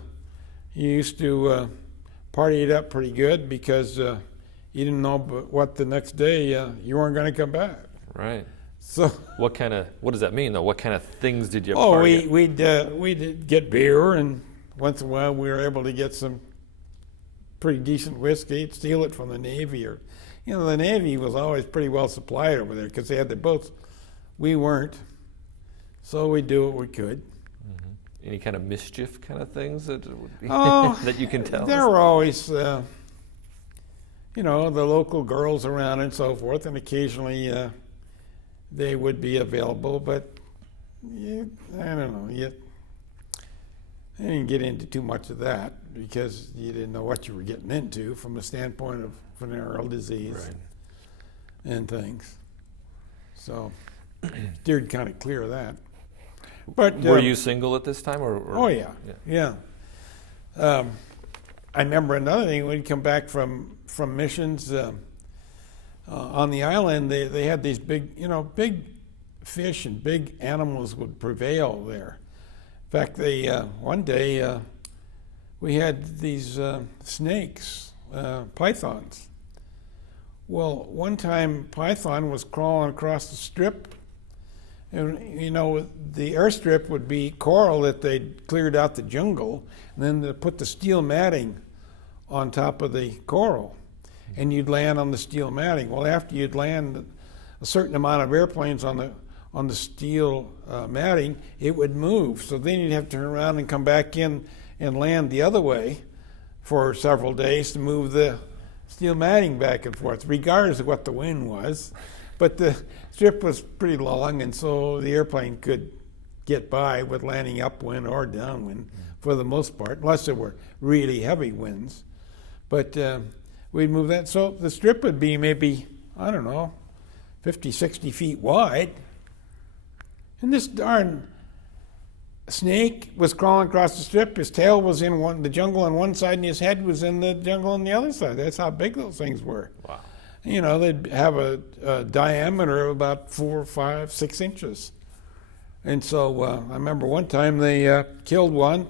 used to party it up pretty good because you didn't know what the next day you weren't going to come back. Right. So what does that mean though? What kind of things did you party? We'd get beer, and once in a while we were able to get some pretty decent whiskey, steal it from the Navy, or the Navy was always pretty well supplied over there because they had their boats. We weren't, so we'd do what we could. Any kind of mischief kind of things that would be that you can tell? There were always, the local girls around and so forth, and occasionally they would be available, but I don't know. I didn't get into too much of that because you didn't know what you were getting into from the standpoint of venereal disease and things. So steered kind of clear of that. But were you single at this time, or? Oh yeah. I remember another thing. We'd come back from missions on the island. They had these big fish and big animals would prevail there. In fact, one day we had these snakes, pythons. Well, one time python was crawling across the strip. And, the airstrip would be coral that they'd cleared out the jungle, and then they put the steel matting on top of the coral, and you'd land on the steel matting. Well, after you'd land a certain amount of airplanes on the steel matting, it would move. So then you'd have to turn around and come back in and land the other way for several days to move the steel matting back and forth, regardless of what the wind was. But the strip was pretty long, and so the airplane could get by with landing upwind or downwind for the most part, unless there were really heavy winds. But we'd move that. So the strip would be maybe, 50, 60 feet wide. And this darn snake was crawling across the strip. His tail was in the jungle on one side, and his head was in the jungle on the other side. That's how big those things were. Wow. They'd have a diameter of about 4, 5, 6 inches. And so I remember one time they killed one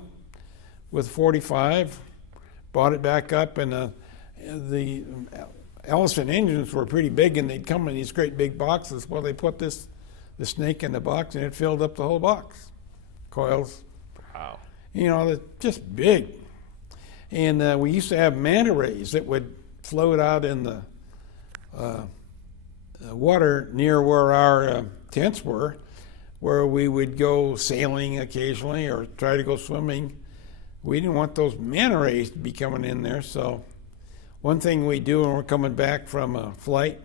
with 45, brought it back up, and the Ellison engines were pretty big, and they'd come in these great big boxes. Well, they put the snake in the box, and it filled up the whole box. Coils. Wow. They're just big. And we used to have manta rays that would float out in the water near where our tents were, where we would go sailing occasionally or try to go swimming. We didn't want those manta rays to be coming in there, so one thing we do when we're coming back from a flight,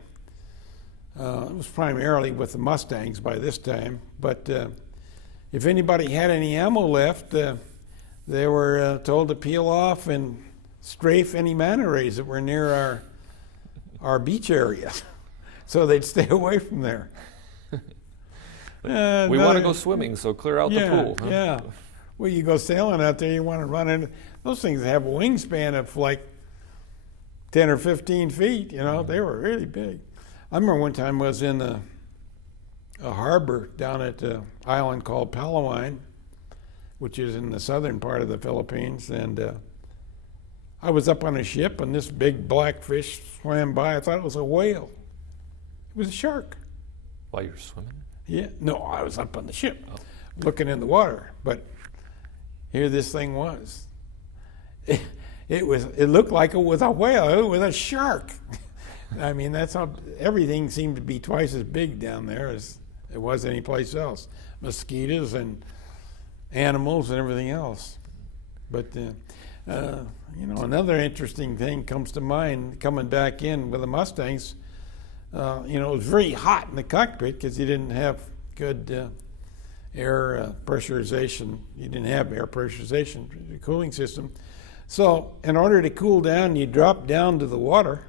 it was primarily with the Mustangs by this time, but if anybody had any ammo left, they were told to peel off and strafe any manta rays that were near our beach area, so they'd stay away from there. We want to go swimming, so clear out the pool. Huh? Yeah. Well, you go sailing out there, you want to run into those things that have a wingspan of like 10 or 15 feet. They were really big. I remember one time I was in a harbor down at an island called Palawan, which is in the southern part of the Philippines, and I was up on a ship, and this big black fish swam by. I thought it was a whale. It was a shark. While you were swimming? Yeah. No, I was up on the ship, looking in the water. But here this thing was. It looked like it was a whale. It was a shark. I mean, that's how everything seemed to be twice as big down there as it was anyplace else. Mosquitoes and animals and everything else. But another interesting thing comes to mind coming back in with the Mustangs. It was very hot in the cockpit because you didn't have good air pressurization. You didn't have air pressurization, the cooling system. So in order to cool down, you drop down to the water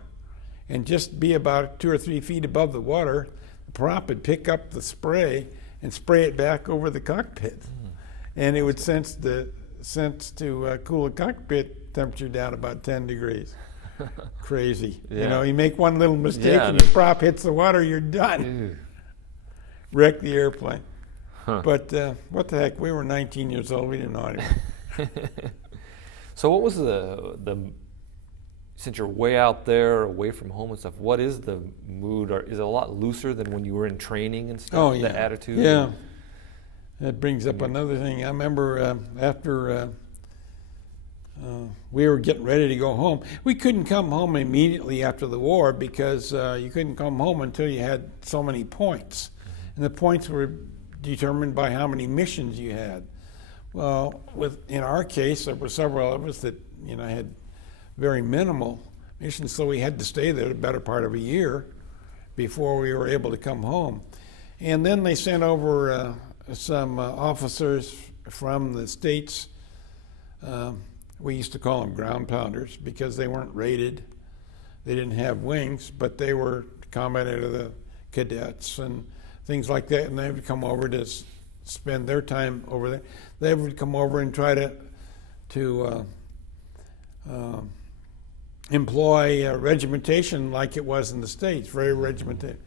and just be about 2 or 3 feet above the water. The prop would pick up the spray and spray it back over the cockpit. And it would sense to cool the cockpit temperature down about 10 degrees. Crazy. Yeah. You know, you make one little mistake and the prop hits the water, you're done. Ew. Wreck the airplane. Huh. But what the heck, we were 19 years old, we didn't know anything. So what was the since you're way out there, away from home and stuff, what is the mood? Or is it a lot looser than when you were in training and stuff? Oh, yeah. The attitude? Yeah. That brings up another thing. I remember after we were getting ready to go home, we couldn't come home immediately after the war because you couldn't come home until you had so many points. And the points were determined by how many missions you had. Well, in our case, there were several of us that had very minimal missions, so we had to stay there the better part of a year before we were able to come home. And then they sent over some officers from the States. We used to call them ground pounders because they weren't rated. They didn't have wings, but they were combat out of the cadets and things like that, and they would come over to spend their time over there. They would come over and try to employ regimentation like it was in the States, very regimented.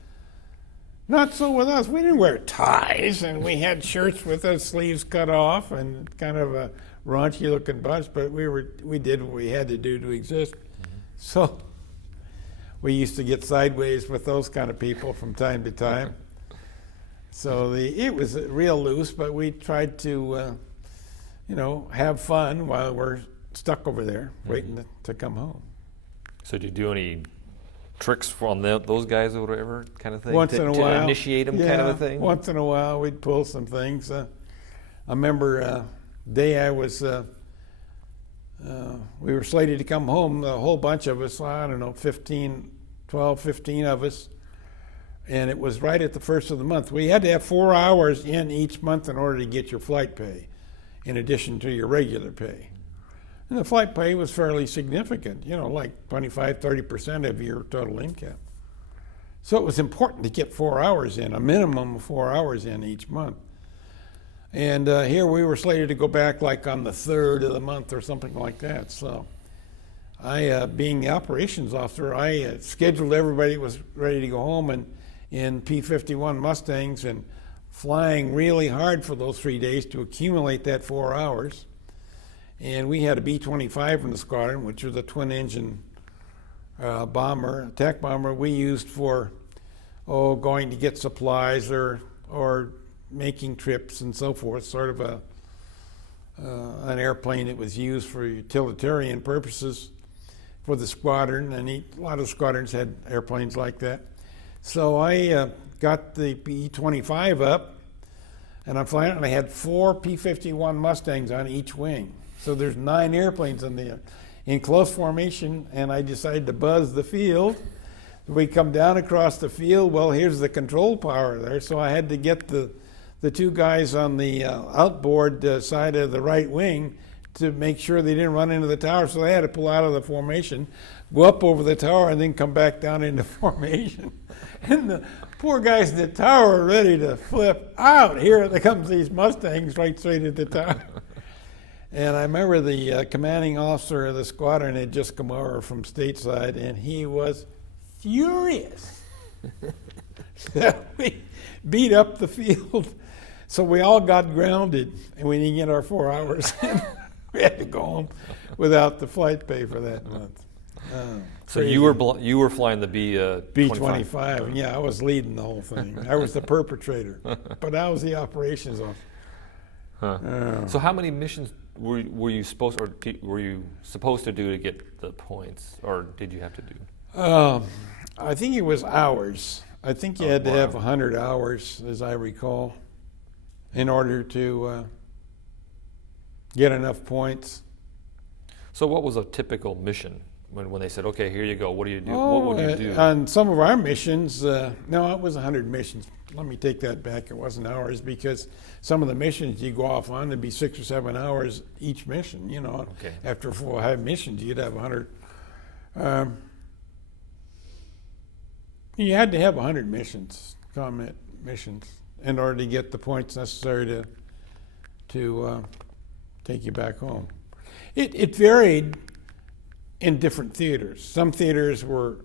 Not so with us. We didn't wear ties, and we had shirts with our sleeves cut off and kind of a raunchy looking bunch, but we did what we had to do to exist. Mm-hmm. So we used to get sideways with those kind of people from time to time. So it was real loose, but we tried to, have fun while we're stuck over there waiting to come home. So did you do any tricks on those guys or whatever kind of thing? Once in a while. To initiate them kind of a thing? Once in a while we'd pull some things. I remember day I was, we were slated to come home, a whole bunch of us, 15 of us. And it was right at the first of the month. We had to have 4 hours in each month in order to get your flight pay, in addition to your regular pay. And the flight pay was fairly significant, like 25, 30% of your total income. So it was important to get 4 hours in, a minimum of 4 hours in each month. And here we were slated to go back like on the 3rd of the month or something like that. So I, being the operations officer, I scheduled everybody that was ready to go home and in P-51 Mustangs and flying really hard for those 3 days to accumulate that 4 hours. And we had a B-25 in the squadron, which was a twin-engine attack bomber we used for going to get supplies or making trips and so forth, sort of an airplane that was used for utilitarian purposes for the squadron, and a lot of squadrons had airplanes like that. So I got the B-25 up, and I'm flying it, and I had 4 P-51 Mustangs on each wing. So there's 9 airplanes in close formation, and I decided to buzz the field. We come down across the field. Well, here's the control tower there, so I had to get the 2 guys on the outboard side of the right wing to make sure they didn't run into the tower. So they had to pull out of the formation, go up over the tower, and then come back down into formation. And the poor guys in the tower are ready to flip out. Here comes these Mustangs right straight at the tower. And I remember the commanding officer of the squadron had just come over from stateside, and he was furious. We beat up the field. So we all got grounded, and we didn't get our 4 hours. We had to go home without the flight pay for that month. So you were flying the B-25. Yeah, I was leading the whole thing. I was the perpetrator, but I was the operations officer. Huh. So how many missions were you supposed to do to get the points, or did you have to do? I think it was hours. I think you had to have 100 hours, as I recall, in order to get enough points. So what was a typical mission when they said, okay, here you go, what do you do? Oh, what would you do? on some of our missions, no, it was 100 missions. Let me take that back. It wasn't hours, because some of the missions you go off on, there'd be 6 or 7 hours each mission. You know, Okay. after 4 or 5 missions, you'd have 100. You had to have 100 missions, combat missions, in order to get the points necessary to take you back home. It varied in different theaters. Some theaters were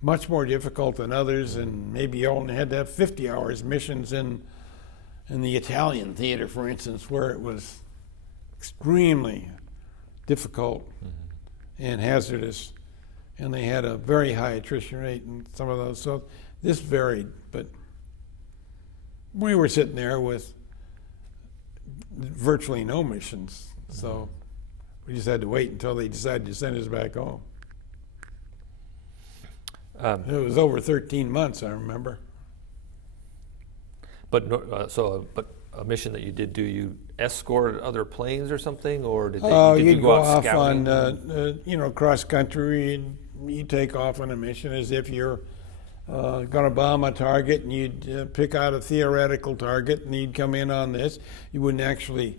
much more difficult than others, and maybe you only had to have 50 hours missions in the Italian theater, for instance, where it was extremely difficult and hazardous, and they had a very high attrition rate in some of those. So this varied, but we were sitting there with virtually no missions, so we just had to wait until they decided to send us back home. It was over 13 months, I remember. But a mission that you did do, you escorted other planes or something, or did You'd you go out off scouting? on, cross country, and you take off on a mission as if you're going to bomb a target, and you'd pick out a theoretical target, and you'd come in on this. You wouldn't actually,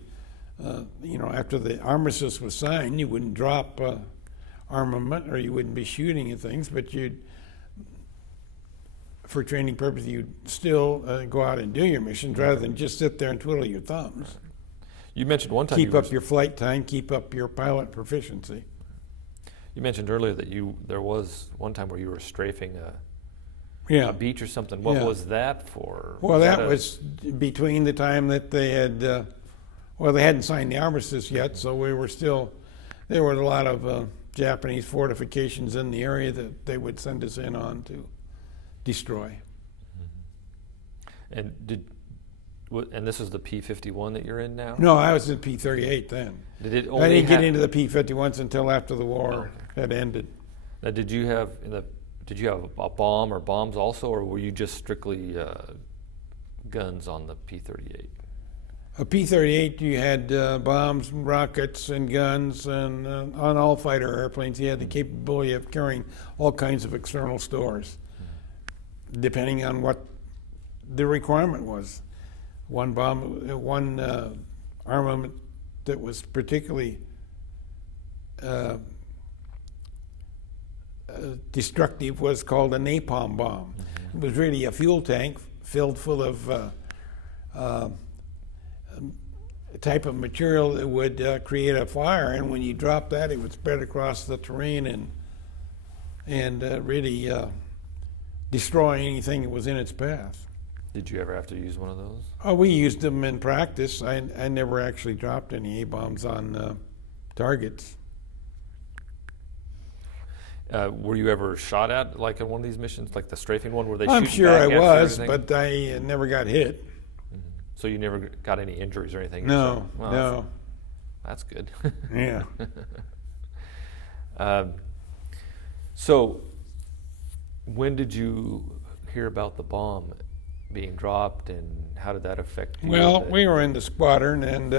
after the armistice was signed, you wouldn't drop armament, or you wouldn't be shooting at things, but for training purposes, you'd still go out and do your missions rather than just sit there and twiddle your thumbs. You mentioned one time Keep up your flight time, keep up your pilot proficiency. You mentioned earlier that there was one time where you were strafing a beach or something. What was that for? Well, that was between the time that they had, they hadn't signed the armistice yet, so there were a lot of Japanese fortifications in the area that they would send us in on to destroy. And this is the P-51 that you're in now? No, I was in P-38 then. Did it I didn't get into the P-51s until after the war had ended. Now, did you have a bomb or bombs also, or were you just strictly guns on the P-38? A P-38, you had bombs and rockets and guns, and on all fighter airplanes, you had the capability of carrying all kinds of external stores, depending on what the requirement was. One armament that was particularly destructive was called a Napalm Bomb. It was really a fuel tank filled full of a type of material that would create a fire, and when you drop that, it would spread across the terrain and really destroy anything that was in its path. Did you ever have to use one of those? Oh, we used them in practice. I never actually dropped any A-bombs on targets. Were you ever shot at, like in one of these missions, like the strafing one, where they I'm shoot sure back I at you or was, anything? but I never got hit. So you never got any injuries or anything? No, yourself? Well, no. That's good. Yeah. So when did you hear about the bomb being dropped, and how did that affect you? Well, we were in the squadron, and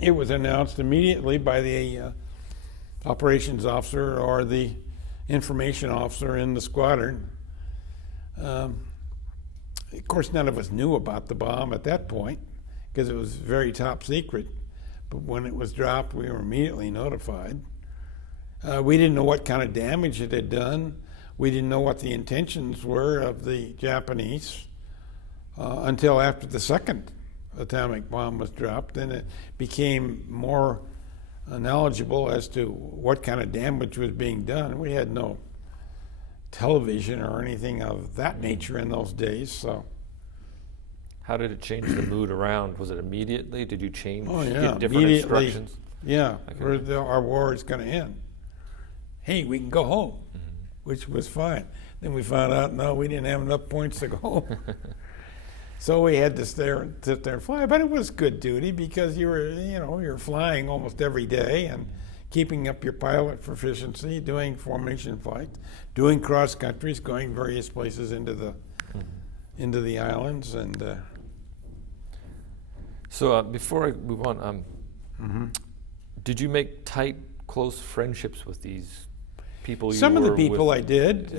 it was announced immediately by the operations officer or the information officer in the squadron. Of course, none of us knew about the bomb at that point because it was very top secret. But when it was dropped, we were immediately notified. We didn't know what kind of damage it had done. We didn't know what the intentions were of the Japanese until after the second atomic bomb was dropped. Then it became more knowledgeable as to what kind of damage was being done. We had no television or anything of that nature in those days. So, how did it change the mood around? Was it immediately? Did you change? oh yeah, get different immediately. instructions? Yeah, Okay. our war is going to end. Hey, we can go home, which was fine. Then we found out, no, we didn't have enough points to go home. So we had to sit there and fly. But it was good duty because you're flying almost every day and keeping up your pilot proficiency, doing formation flights, doing cross countries, going various places into the islands, and. So before I move on, did you make tight, close friendships with these people you Some of the were people with? I did.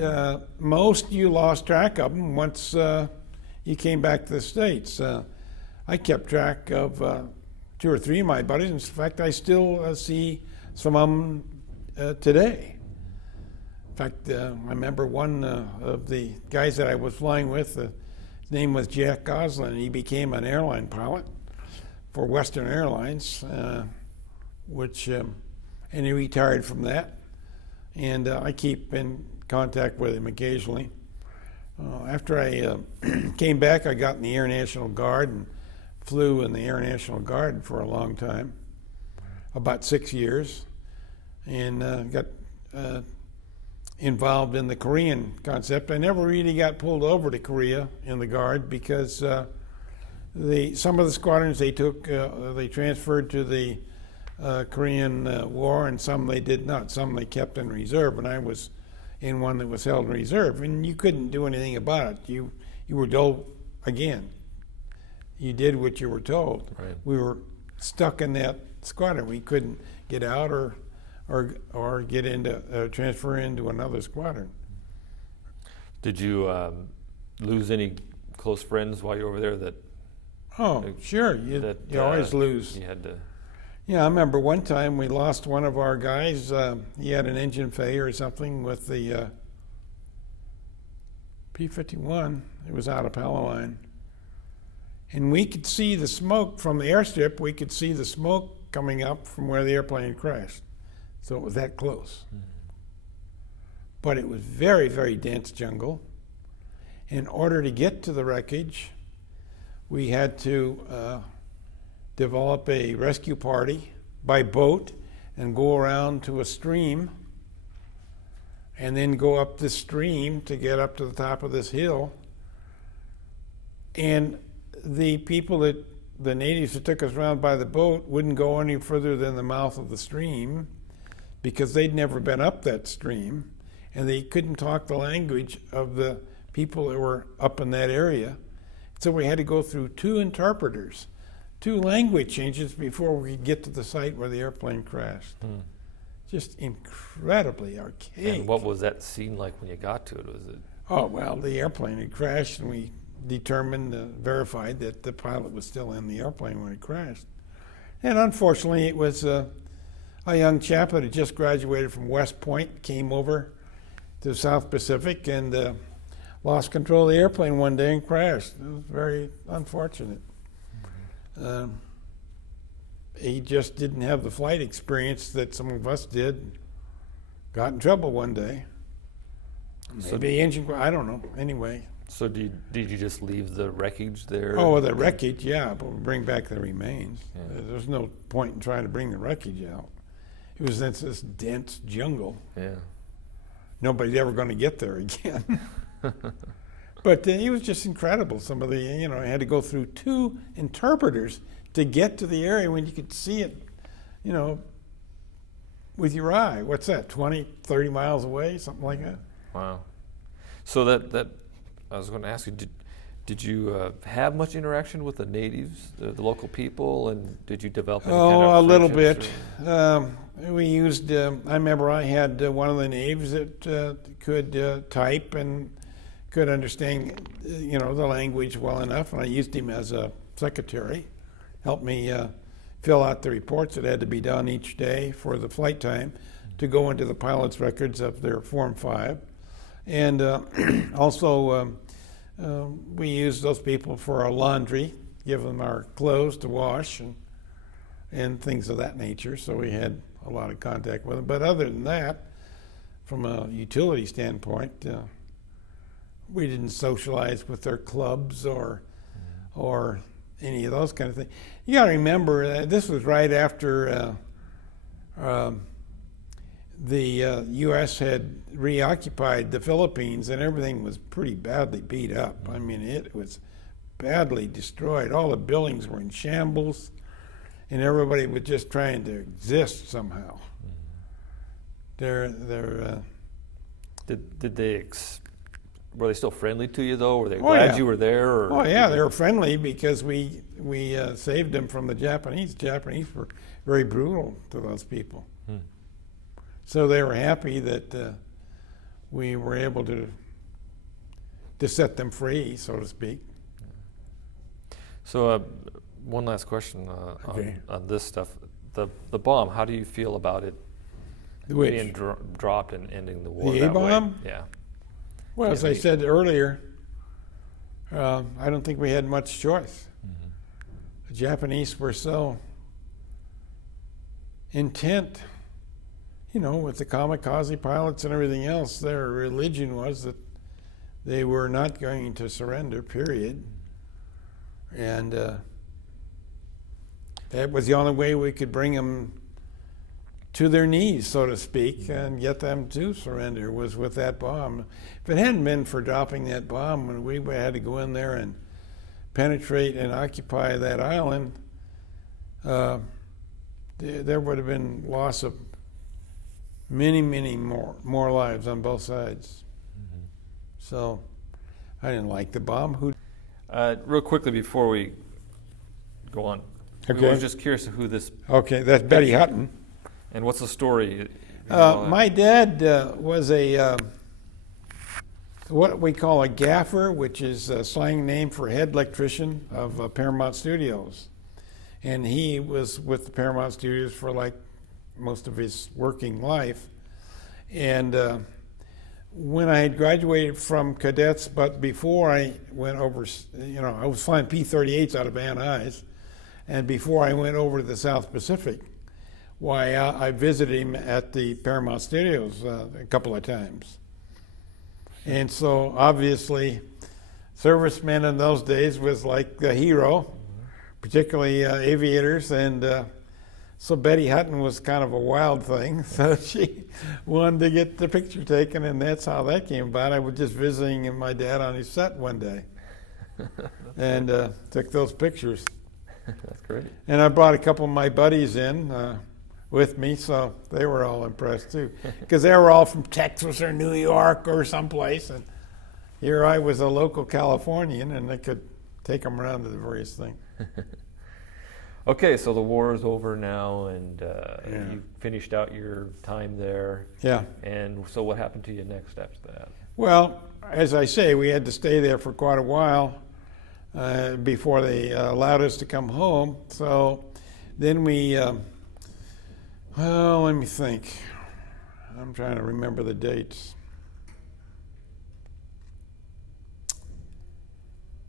Most you lost track of them once you came back to the States. I kept track of 2 or 3 of my buddies. In fact, I still see some of them today. In fact, I remember one of the guys that I was flying with, his name was Jack Goslin, and he became an airline pilot for Western Airlines, and he retired from that. And I keep in contact with him occasionally. After I came back, I got in the Air National Guard and flew in the Air National Guard for a long time, about 6 years, and got involved in the Korean concept. I never really got pulled over to Korea in the Guard because some of the squadrons they transferred to the Korean War, and some they did not. Some they kept in reserve, and I was in one that was held in reserve, and you couldn't do anything about it. You were told again. You did what you were told. Right. We were stuck in that squadron. We couldn't get out or get into transfer into another squadron. Did you lose any close friends while you were over there? That Sure. You always lose. You had to. Yeah, I remember one time we lost one of our guys. He had an engine failure or something with the P-51. It was out of Palestine. And we could see the smoke from the airstrip. We could see the smoke coming up from where the airplane crashed. So it was that close. Mm-hmm. But it was very, very dense jungle. In order to get to the wreckage, we had to develop a rescue party by boat and go around to a stream and then go up the stream to get up to the top of this hill. And the people the natives that took us around by the boat wouldn't go any further than the mouth of the stream because they'd never been up that stream, and they couldn't talk the language of the people that were up in that area. So we had to go through 2 interpreters, 2 language changes before we could get to the site where the airplane crashed. Just incredibly archaic. And what was that scene like when you got to it? Was it? Oh, well, the airplane had crashed, and we determined, verified that the pilot was still in the airplane when it crashed. And unfortunately, it was a young chap that had just graduated from West Point, came over to the South Pacific and lost control of the airplane one day and crashed. It was very unfortunate. He just didn't have the flight experience that some of us did. Got in trouble one day. Maybe the engine, I don't know. Anyway. So did you just leave the wreckage there? Oh, the wreckage, yeah, but we'll bring back the remains. Yeah. There's no point in trying to bring the wreckage out. It was in this dense jungle. Yeah. Nobody's ever going to get there again. But it was just incredible. Some of the, I had to go through 2 interpreters to get to the area when you could see it, with your eye. What's that, 20, 30 miles away, something like that? Wow. So that I was going to ask you, did you have much interaction with the natives, the local people, and did you develop any kind of a little bit. friendships We used, I remember I had one of the natives that could type and could understand, the language well enough, and I used him as a secretary, helped me fill out the reports that had to be done each day for the flight time to go into the pilot's records of their Form 5. And also, we used those people for our laundry, give them our clothes to wash and things of that nature. So we had a lot of contact with them. But other than that, from a utility standpoint, we didn't socialize with their clubs or any of those kind of things. You got to remember, this was right after the U.S. had reoccupied the Philippines, and everything was pretty badly beat up. I mean, it was badly destroyed. All the buildings were in shambles, and everybody was just trying to exist somehow. Were they still friendly to you, though? Were they glad you were there? Or oh, yeah, they were friendly because we saved them from the Japanese. The Japanese were very brutal to those people. So they were happy that we were able to set them free, so to speak. So one last question Okay. on this stuff. The bomb, how do you feel about it Which? being dropped and ending the war The that way? A-bomb? Yeah. Well, as I Yeah. said earlier, I don't think we had much choice. The Japanese were so intent, with the kamikaze pilots and everything else. Their religion was that they were not going to surrender, period. And that was the only way we could bring them to their knees, so to speak, and get them to surrender, was with that bomb. If it hadn't been for dropping that bomb, when we had to go in there and penetrate and occupy that island, there would have been loss of many, many more lives on both sides. Mm-hmm. So I didn't like the bomb. Real quickly before we go on, Okay. I was just curious of who this, Okay, that's Betty Hutton. and what's the story? My dad was a what we call a gaffer, which is a slang name for head electrician of Paramount Studios. And he was with the Paramount Studios for like most of his working life. And when I had graduated from cadets, but before I went over, I was flying P-38s out of Van Nuys, and before I went over to the South Pacific, I visited him at the Paramount Studios a couple of times. And so obviously, servicemen in those days was like the hero, particularly aviators, and so Betty Hutton was kind of a wild thing. So she wanted to get the picture taken, and that's how that came about. I was just visiting my dad on his set one day, and took those pictures. That's great. And I brought a couple of my buddies in with me, so they were all impressed too, because they were all from Texas or New York or someplace, and here I was a local Californian, and I could take them around to the various things. Okay, so the war is over now, and Yeah. you finished out your time there. Yeah. And so what happened to you next after that? Well, as I say, we had to stay there for quite a while before they allowed us to come home. So then we, let me think. I'm trying to remember the dates.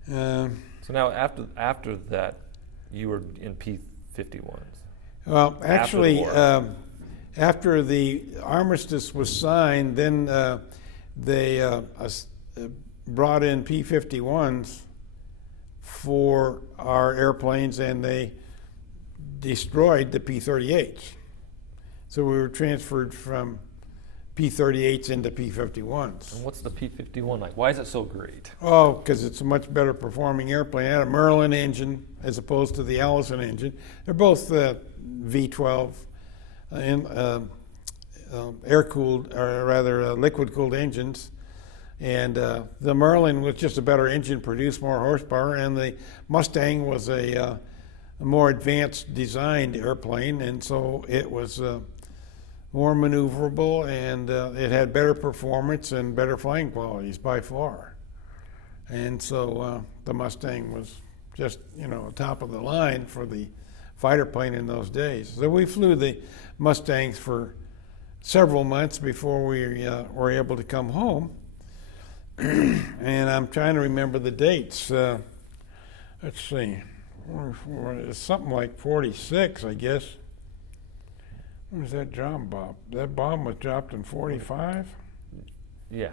So now after that, you were in P-51s. Well, actually, After the war. after the armistice was signed, then they brought in P-51s for our airplanes, and they destroyed the P-38s. So we were transferred from P-38s into P-51s. And what's the P-51 like? Why is it so great? Oh, because it's a much better performing airplane. It had a Merlin engine as opposed to the Allison engine. They're both V12 air-cooled, or rather liquid-cooled engines. And the Merlin was just a better engine, produced more horsepower, and the Mustang was a more advanced designed airplane, and so it was more maneuverable, and it had better performance and better flying qualities by far. And so the Mustang was just, top of the line for the fighter plane in those days. So we flew the Mustangs for several months before we were able to come home. And I'm trying to remember the dates. Let's see. It's something like 46, I guess. When was that bomb bomb? That bomb was dropped in 45? Yeah.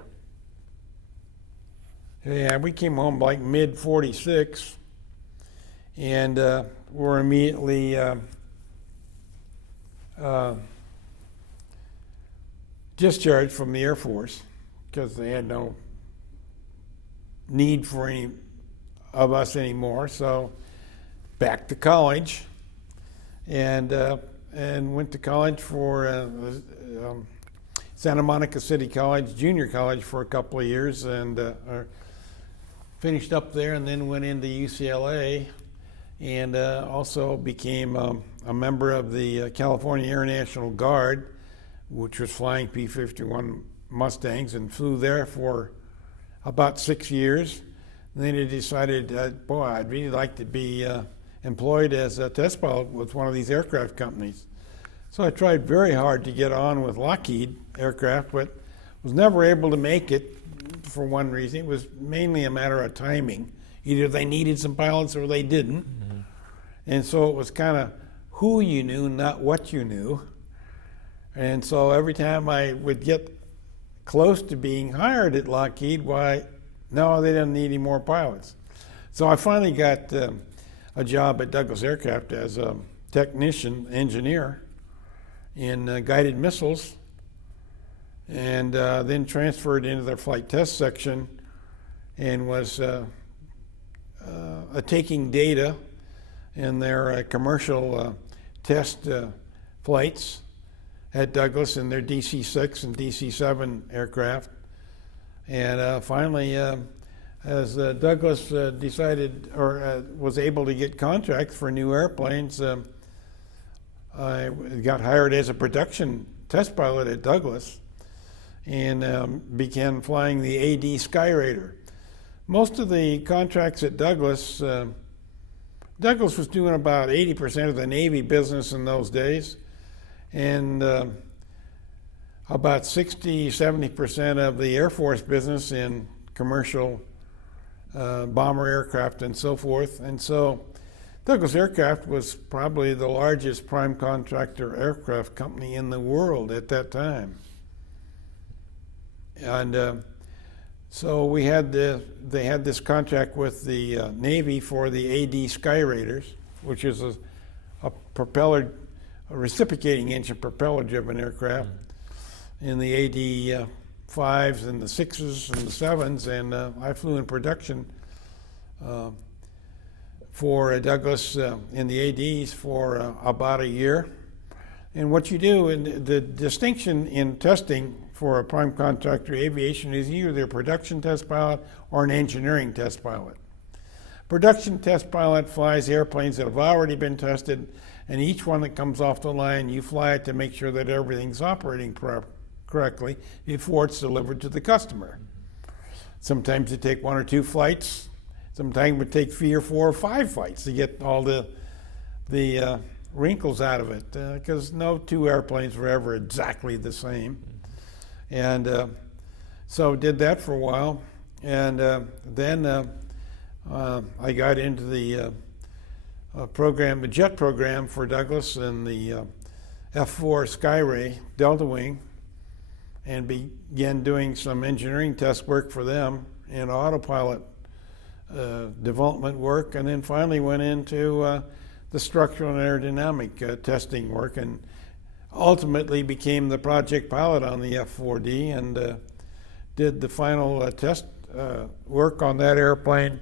Yeah, we came home like mid-46, and were immediately discharged from the Air Force because they had no need for any of us anymore. So back to college, and went to college for Santa Monica City College, junior college, for a couple of years, and finished up there, and then went into UCLA, and also became a member of the California Air National Guard, which was flying P-51 Mustangs, and flew there for about 6 years. And then he decided, boy, I'd really like to be employed as a test pilot with one of these aircraft companies. So I tried very hard to get on with Lockheed Aircraft, but was never able to make it for one reason. It was mainly a matter of timing. Either they needed some pilots or they didn't. Mm-hmm. And so it was kind of who you knew, not what you knew. And so every time I would get close to being hired at Lockheed, why, no, they didn't need any more pilots. So I finally got a job at Douglas Aircraft as a technician, engineer in guided missiles, and then transferred into their flight test section and was taking data in their commercial test flights at Douglas in their DC-6 and DC-7 aircraft. And finally, as Douglas decided or was able to get contracts for new airplanes, I got hired as a production test pilot at Douglas and began flying the AD Skyraider. Most of the contracts at Douglas, Douglas was doing about 80% of the Navy business in those days, and about 60-70% of the Air Force business in commercial bomber aircraft and so forth. And so Douglas Aircraft was probably the largest prime contractor aircraft company in the world at that time. And so they had this contract with the Navy for the AD Skyraiders, which is a reciprocating engine propeller-driven aircraft, in the AD 5s and the 6s and the 7s, and I flew in production for Douglas in the ADs for about a year. And what you do, and the distinction in testing for a prime contractor aviation is either a production test pilot or an engineering test pilot. Production test pilot flies airplanes that have already been tested, and each one that comes off the line, you fly it to make sure that everything's operating correctly before it's delivered to the customer. Sometimes you take 1 or 2 flights. Sometimes it would take 3 or 4 or 5 flights to get all the wrinkles out of it, because no 2 airplanes were ever exactly the same. And so did that for a while, and then I got into the program, the jet program for Douglas and the F-4 Skyray Delta Wing, and began doing some engineering test work for them and autopilot development work, and then finally went into the structural and aerodynamic testing work, and ultimately became the project pilot on the F-4D and did the final test work on that airplane.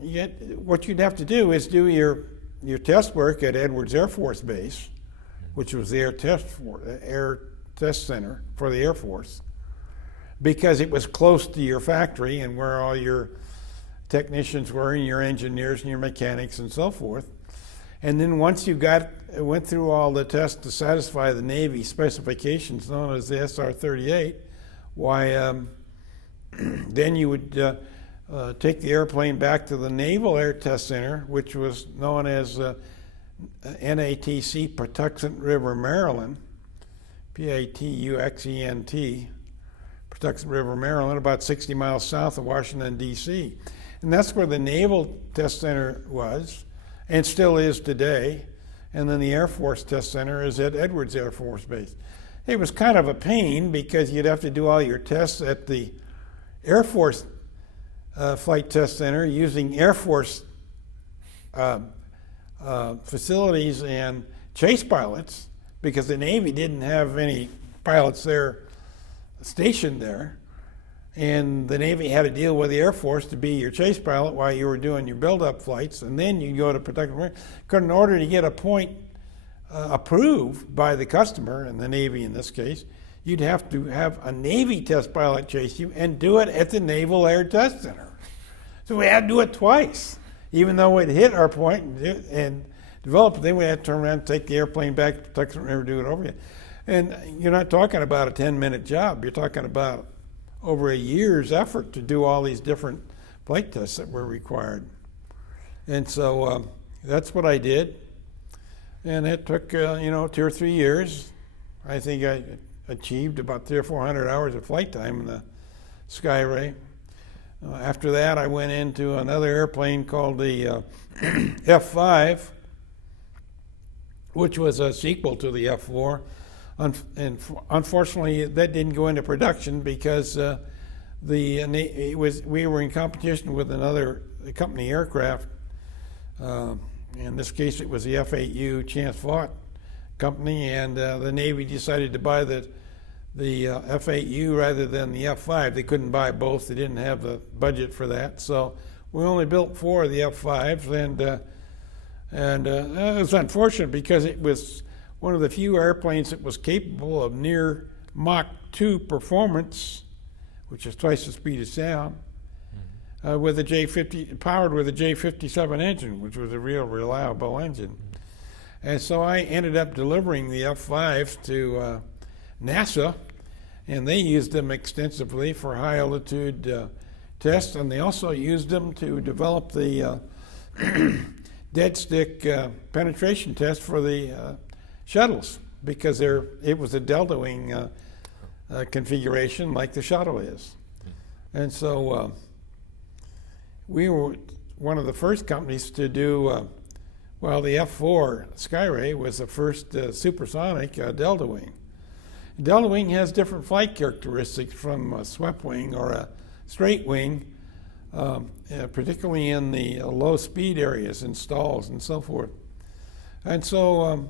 Yet what you'd have to do is do your test work at Edwards Air Force Base, which was the Air Test Center for the Air Force, because it was close to your factory and where all your technicians were and your engineers and your mechanics and so forth. And then once you went through all the tests to satisfy the Navy specifications known as the SR-38, then you would take the airplane back to the Naval Air Test Center, which was known as NATC Patuxent River, Maryland, P-A-T-U-X-E-N-T, Patuxent River, Maryland, about 60 miles south of Washington, D.C. And that's where the Naval Test Center was, and still is today. And then the Air Force Test Center is at Edwards Air Force Base. It was kind of a pain because you'd have to do all your tests at the Air Force Flight Test Center using Air Force facilities and chase pilots, because the Navy didn't have any pilots there stationed there. And the Navy had to deal with the Air Force to be your chase pilot while you were doing your build-up flights, and then you go to protect the. Because in order to get a point approved by the customer, and the Navy in this case, you'd have to have a Navy test pilot chase you and do it at the Naval Air Test Center. So we had to do it twice, even though it hit our point and developed. Then we had to turn around and take the airplane back to Patuxent River, do it over again. And you're not talking about a 10-minute job. You're talking about over a year's effort to do all these different flight tests that were required. And so that's what I did. And it took, 2 or 3 years. I think I achieved about 300 or 400 hours of flight time in the Skyray. After that, I went into another airplane called the F-5, which was a sequel to the F-4. And unfortunately, that didn't go into production because we were in competition with another company aircraft. In this case, it was the F-8U Chance Vought company, and the Navy decided to buy the F-8U rather than the F-5. They couldn't buy both. They didn't have the budget for that. So we only built 4 of the F-5s, and it was unfortunate because it was one of the few airplanes that was capable of near Mach 2 performance, which is twice the speed of sound, with a powered with a J57 engine, which was a real reliable engine. And so I ended up delivering the F-5s to NASA, and they used them extensively for high altitude tests, and they also used them to develop the dead stick penetration test for the shuttles, because it was a delta wing configuration like the shuttle is. And so we were one of the first companies to do, the F-4 Skyray was the first supersonic delta wing. Delta wing has different flight characteristics from a swept wing or a straight wing, particularly in the low speed areas and stalls and so forth. And so,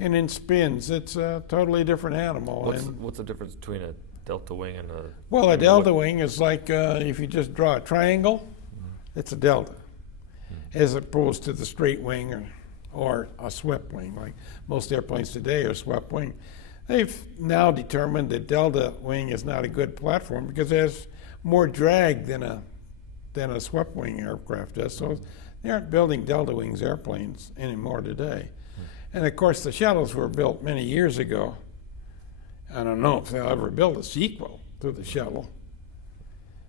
and in spins, it's a totally different animal. What's the difference between a delta wing and a... Well, a delta wing is like if you just draw a triangle, it's a delta, as opposed to the straight wing or a swept wing, like most airplanes today are swept wing. They've now determined that delta wing is not a good platform because it has more drag than a swept wing aircraft does. So they aren't building delta wings airplanes anymore today. And of course, the shuttles were built many years ago. I don't know if they'll ever build a sequel to the shuttle.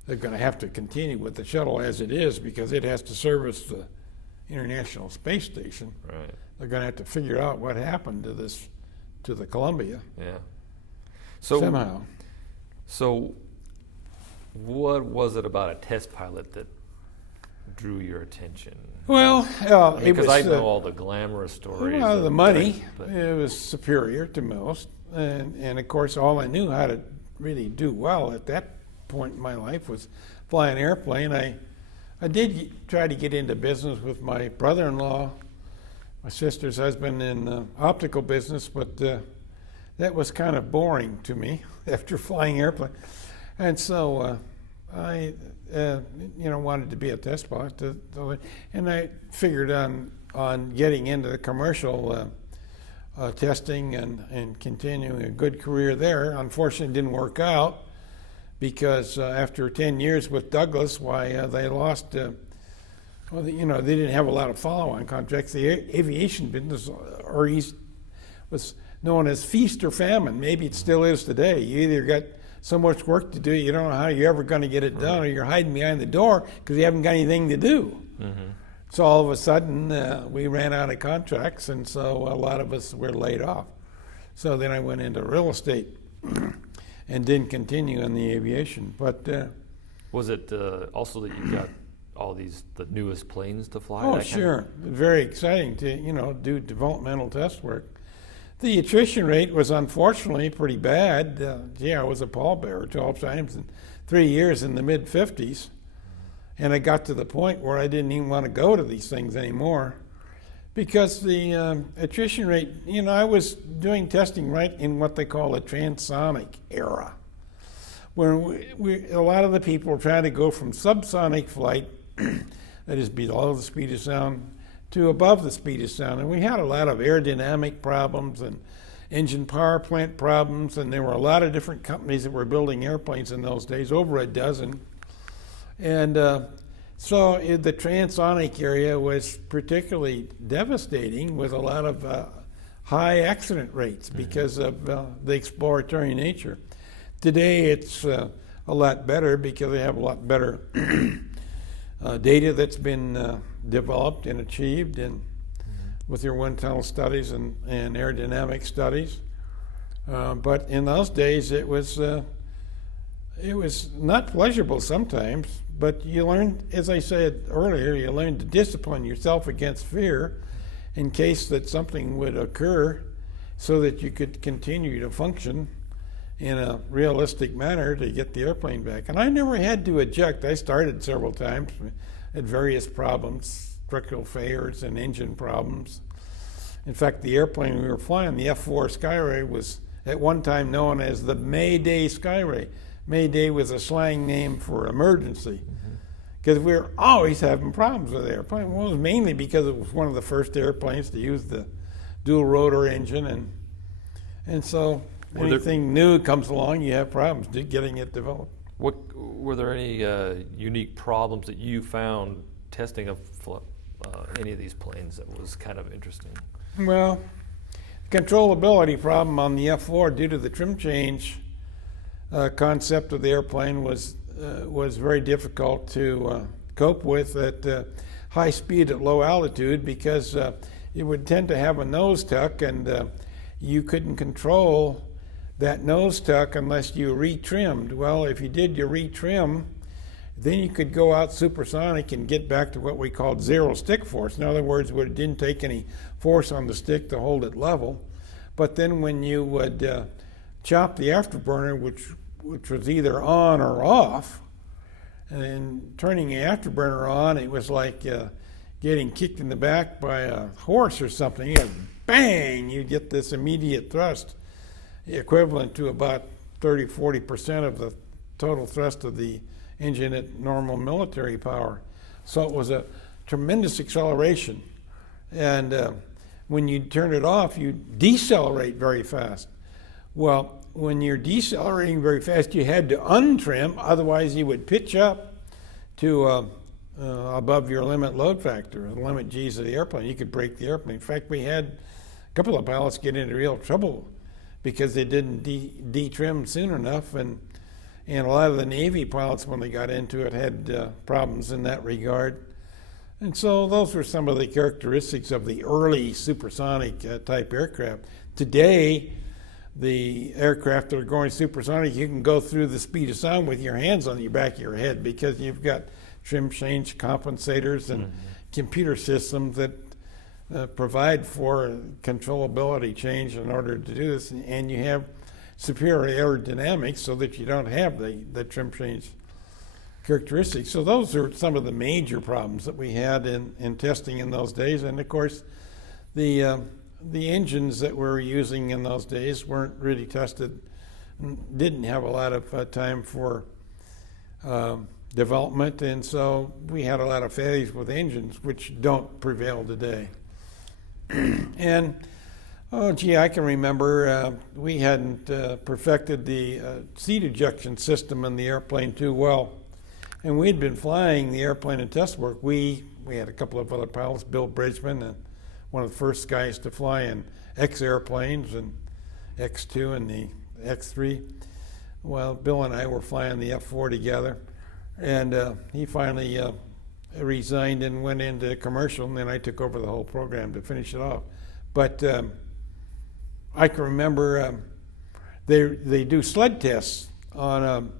They're going to have to continue with the shuttle as it is because it has to service the International Space Station. Right. They're going to have to figure out what happened to the Columbia. Yeah. So somehow. So what was it about a test pilot that drew your attention? Well, because I know all the glamorous stories. Well, the money, it was superior to most. And of course, all I knew how to really do well at that point in my life was fly an airplane. I did try to get into business with my brother-in-law, my sister's husband, in the optical business, but that was kind of boring to me after flying airplane. And so I wanted to be a test pilot, and I figured on getting into the commercial testing and continuing a good career there. Unfortunately, it didn't work out because after 10 years with Douglas, they lost. They didn't have a lot of follow-on contracts. The aviation business was known as feast or famine. Maybe it still is today. You either got so much work to do, you don't know how you're ever going to get it done, or you're hiding behind the door because you haven't got anything to do. Mm-hmm. So all of a sudden, we ran out of contracts, and so a lot of us were laid off. So then I went into real estate and didn't continue in the aviation. But was it also that you got all the newest planes to fly? Oh, sure. Very exciting to, do developmental test work. The attrition rate was unfortunately pretty bad. I was a pallbearer 12 times in 3 years in the mid-50s. And I got to the point where I didn't even want to go to these things anymore because the attrition rate, I was doing testing right in what they call a transonic era, where a lot of the people were trying to go from subsonic flight, that is below the speed of sound, to above the speed of sound. And we had a lot of aerodynamic problems and engine power plant problems, and there were a lot of different companies that were building airplanes in those days, over a dozen. And so the transonic area was particularly devastating with a lot of high accident rates because of the exploratory nature. Today it's a lot better because they have a lot better data that's been developed and achieved and with your wind tunnel studies and aerodynamic studies. But in those days it was not pleasurable sometimes, but you learned, as I said earlier, you learned to discipline yourself against fear in case that something would occur so that you could continue to function in a realistic manner to get the airplane back. And I never had to eject. I started several times, had various problems, structural failures and engine problems. In fact, the airplane we were flying, the F-4 Skyray, was at one time known as the Mayday Skyray. Mayday was a slang name for emergency, because we were always having problems with the airplane. Well, it was mainly because it was one of the first airplanes to use the dual rotor engine, and so anything new comes along, you have problems getting it developed. Were there any unique problems that you found testing any of these planes that was kind of interesting? Well, controllability problem on the F-4 due to the trim change concept of the airplane was very difficult to cope with at high speed at low altitude, because it would tend to have a nose tuck, and you couldn't control that nose tuck unless you retrimmed. Well, if you did your retrim, then you could go out supersonic and get back to what we called zero stick force. In other words, it didn't take any force on the stick to hold it level. But then when you would chop the afterburner, which was either on or off, and turning the afterburner on, it was like getting kicked in the back by a horse or something. Bang! You get this immediate thrust, equivalent to about 30-40% of the total thrust of the engine at normal military power. So it was a tremendous acceleration. And when you turn it off, you decelerate very fast. Well, when you're decelerating very fast, you had to untrim, otherwise you would pitch up to above your limit load factor, the limit G's of the airplane. You could break the airplane. In fact, we had a couple of pilots get into real trouble because they didn't detrim soon enough, and a lot of the Navy pilots, when they got into it, had problems in that regard. And so those were some of the characteristics of the early supersonic type aircraft. Today, the aircraft that are going supersonic, you can go through the speed of sound with your hands on the back of your head, because you've got trim change compensators and computer systems that provide for controllability change in order to do this, and you have superior aerodynamics so that you don't have the trim change characteristics. So those are some of the major problems that we had in testing in those days. And of course, the engines that we were using in those days weren't really tested, didn't have a lot of time for development, and so we had a lot of failures with engines, which don't prevail today. And I can remember we hadn't perfected the seat ejection system in the airplane too well, and we'd been flying the airplane in test work. We had a couple of other pilots, Bill Bridgman, and one of the first guys to fly in X airplanes and X2 and the X3. Well, Bill and I were flying the F4 together, and he finally resigned and went into commercial, and then I took over the whole program to finish it off. But I can remember they do sled tests on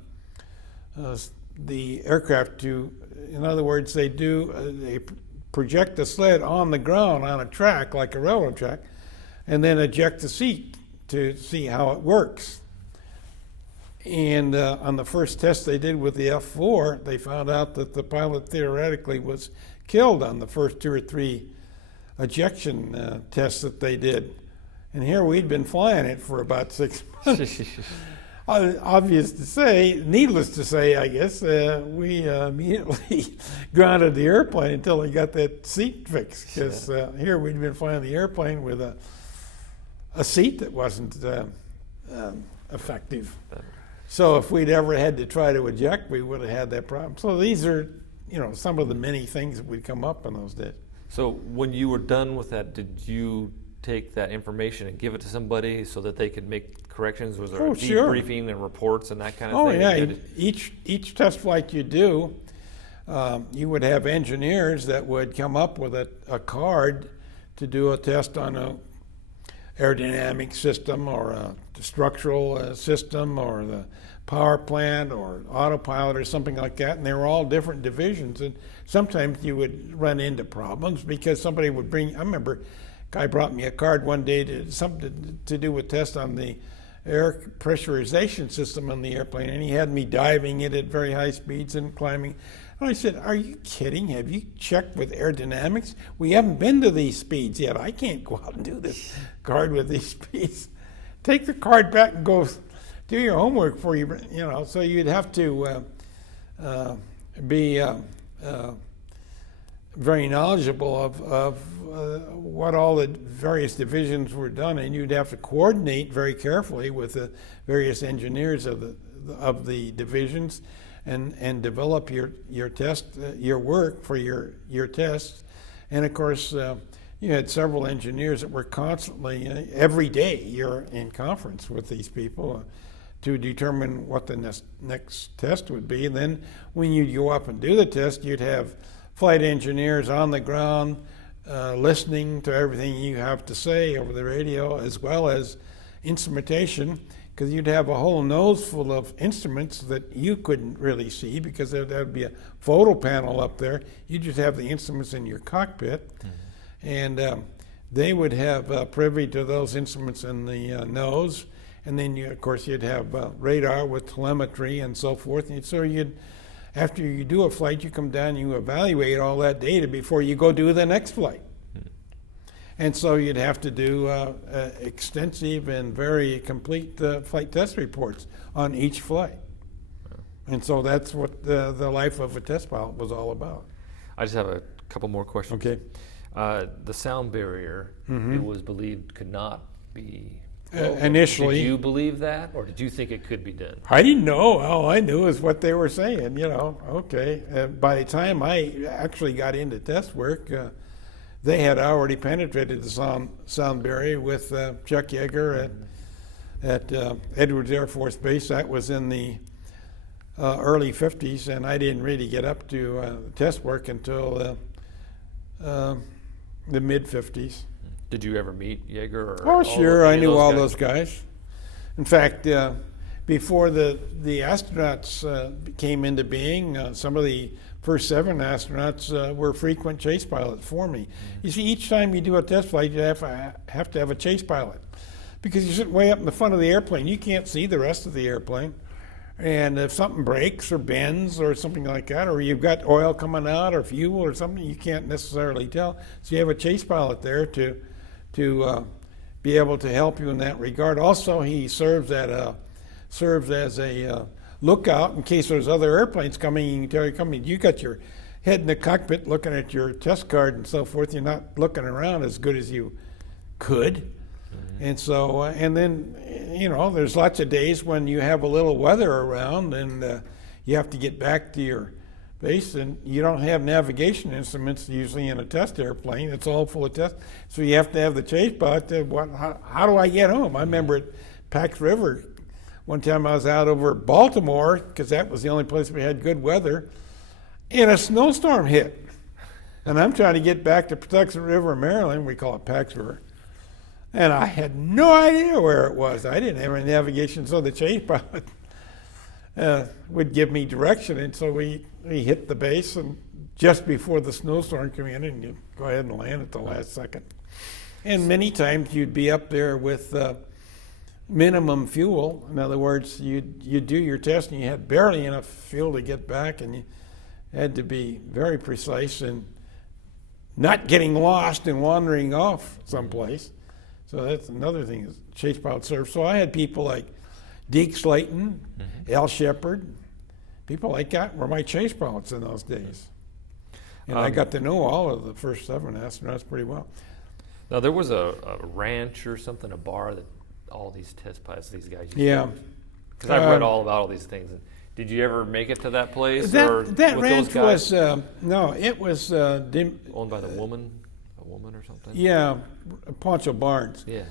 the aircraft in other words, they project the sled on the ground on a track, like a railroad track, and then eject the seat to see how it works. And on the first test they did with the F4, they found out that the pilot theoretically was killed on the first 2 or 3 ejection tests that they did. And here we'd been flying it for about 6 months. Needless to say, I guess, we immediately grounded the airplane until they got that seat fixed. Because here we'd been flying the airplane with a seat that wasn't effective. So if we'd ever had to try to eject, we would have had that problem. So these are, some of the many things that would come up in those days. So when you were done with that, did you take that information and give it to somebody so that they could make corrections? Was there Oh, a sure. debriefing and reports and that kind of Oh, thing? yeah. Each test flight you do, you would have engineers that would come up with a card to do a test on a aerodynamic system or a structural system or the power plant or autopilot or something like that, and they were all different divisions. And sometimes you would run into problems because somebody would bring. I remember a guy brought me a card one day to something to do with test on the air pressurization system on the airplane, and he had me diving it at very high speeds and climbing. And I said, "Are you kidding? Have you checked with aerodynamics? We haven't been to these speeds yet. I can't go out and do this card with these speeds. Take the card back and go do your homework for you." You know, so you'd have to be very knowledgeable of what all the various divisions were done, and you'd have to coordinate very carefully with the various engineers of the divisions. And develop your test, your work for your tests. And of course, you had several engineers that were constantly, every day, you're in conference with these people to determine what the next test would be. And then when you go up and do the test, you'd have flight engineers on the ground listening to everything you have to say over the radio, as well as instrumentation, because you'd have a whole nose full of instruments that you couldn't really see because there would be a photo panel up there. You just have the instruments in your cockpit, and they would have privy to those instruments in the nose, and then of course you'd have radar with telemetry and so forth. And so after you do a flight, you come down and you evaluate all that data before you go do the next flight. And so you'd have to do extensive and very complete flight test reports on each flight. And so that's what the life of a test pilot was all about. I just have a couple more questions. Okay. The sound barrier, it was believed could not be broken. Initially. Did you believe that, or did you think it could be done? I didn't know. All I knew is what they were saying, Okay. By the time I actually got into test work, they had already penetrated the sound barrier with Chuck Yeager at Edwards Air Force Base. That was in the early 50s, and I didn't really get up to test work until the mid-50s. Did you ever meet Yeager? Oh, sure. I knew all those guys. In fact, before the astronauts came into being, some of the first 7 astronauts were frequent chase pilots for me. You see, each time you do a test flight, you have to have a chase pilot because you sit way up in the front of the airplane. You can't see the rest of the airplane. And if something breaks or bends or something like that, or you've got oil coming out or fuel or something, you can't necessarily tell. So you have a chase pilot there to be able to help you in that regard. Also, he serves as a lookout in case there's other airplanes coming. You can tell you're coming. You got your head in the cockpit looking at your test card and so forth. You're not looking around as good as you could. And so, and then, there's lots of days when you have a little weather around and you have to get back to your base, and you don't have navigation instruments usually in a test airplane. It's all full of tests. So you have to have the chase pilot how do I get home? I remember at Pax River, one time I was out over Baltimore, because that was the only place we had good weather, and a snowstorm hit. And I'm trying to get back to Tuskegee River, Maryland. We call it Pax River. And I had no idea where it was. I didn't have any navigation, so the chase pilot would give me direction. And so we hit the base, and just before the snowstorm came in, and you go ahead and land at the last second. And many times you'd be up there with minimum fuel. In other words, you do your test, and you had barely enough fuel to get back, and you had to be very precise and not getting lost and wandering off someplace. So that's another thing that chase pilot serves. So I had people like Deke Slayton, Al Shepard, people like that were my chase pilots in those days. And I got to know all of the first 7 astronauts pretty well. Now, there was a ranch or something, a bar that all these test pilots, these guys used to because I've read all about all these things. Did you ever make it to that place? That ranch was, no, it was... owned by the woman? woman or something? Yeah, Poncho Barnes. Yeah.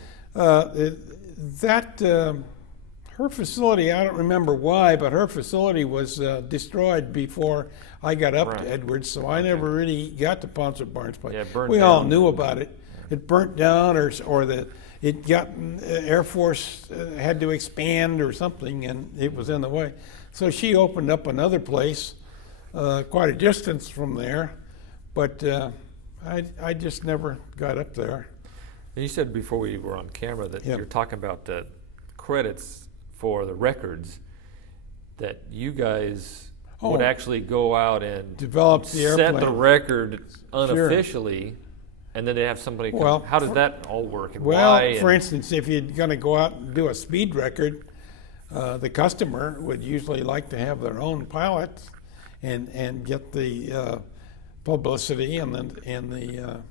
Her facility, I don't remember why, but her facility was destroyed before I got up to Edwards, so I never really got to Poncho Barnes' place. Yeah, it burned we down. all knew about it. It burnt down, or it got Air Force had to expand or something, and it was in the way. So she opened up another place, quite a distance from there, but I just never got up there. And you said before we were on camera that Yep. you're talking about the credits for the records, that you guys would actually go out and Develop the set airplane. the record unofficially, and then they have somebody come. Well, how does that all work and Well, why? for instance, if you're going to go out and do a speed record, the customer would usually like to have their own pilots and get the publicity and the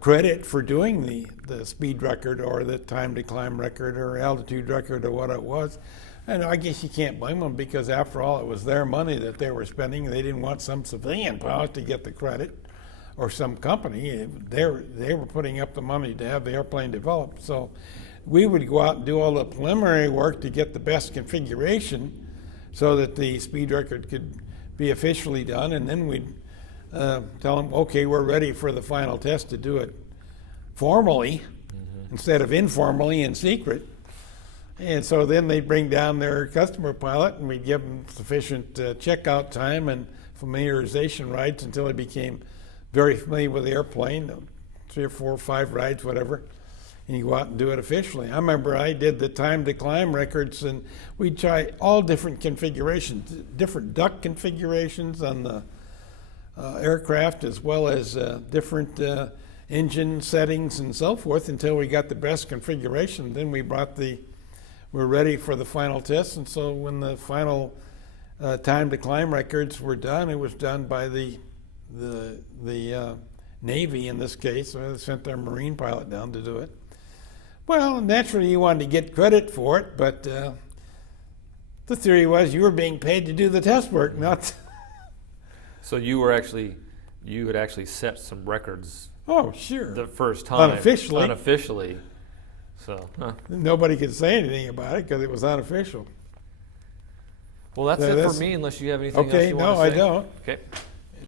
credit for doing the speed record or the time to climb record or altitude record or what it was. And I guess you can't blame them, because after all, it was their money that they were spending. They didn't want some civilian pilot to get the credit, or some company. They were putting up the money to have the airplane developed. So we would go out and do all the preliminary work to get the best configuration so that the speed record could be officially done, and then we'd tell them, okay, we're ready for the final test to do it formally instead of informally in secret. And so then they'd bring down their customer pilot, and we'd give them sufficient checkout time and familiarization rides until they became very familiar with the airplane, 3 or 4 or 5 rides, whatever, and you go out and do it officially. I remember I did the time to climb records, and we'd try all different configurations, different duct configurations on the aircraft, as well as different engine settings and so forth, until we got the best configuration. Then we're ready for the final test. And so when the final time to climb records were done, it was done by the Navy in this case. So they sent their Marine pilot down to do it. Well, naturally you wanted to get credit for it, but the theory was you were being paid to do the test work, not. So you had actually set some records. Oh, sure. The first time. Unofficially. So. Nobody could say anything about it because it was unofficial. Well, that's it for me, unless you have anything else Okay, you no, want to say. I don't. Okay.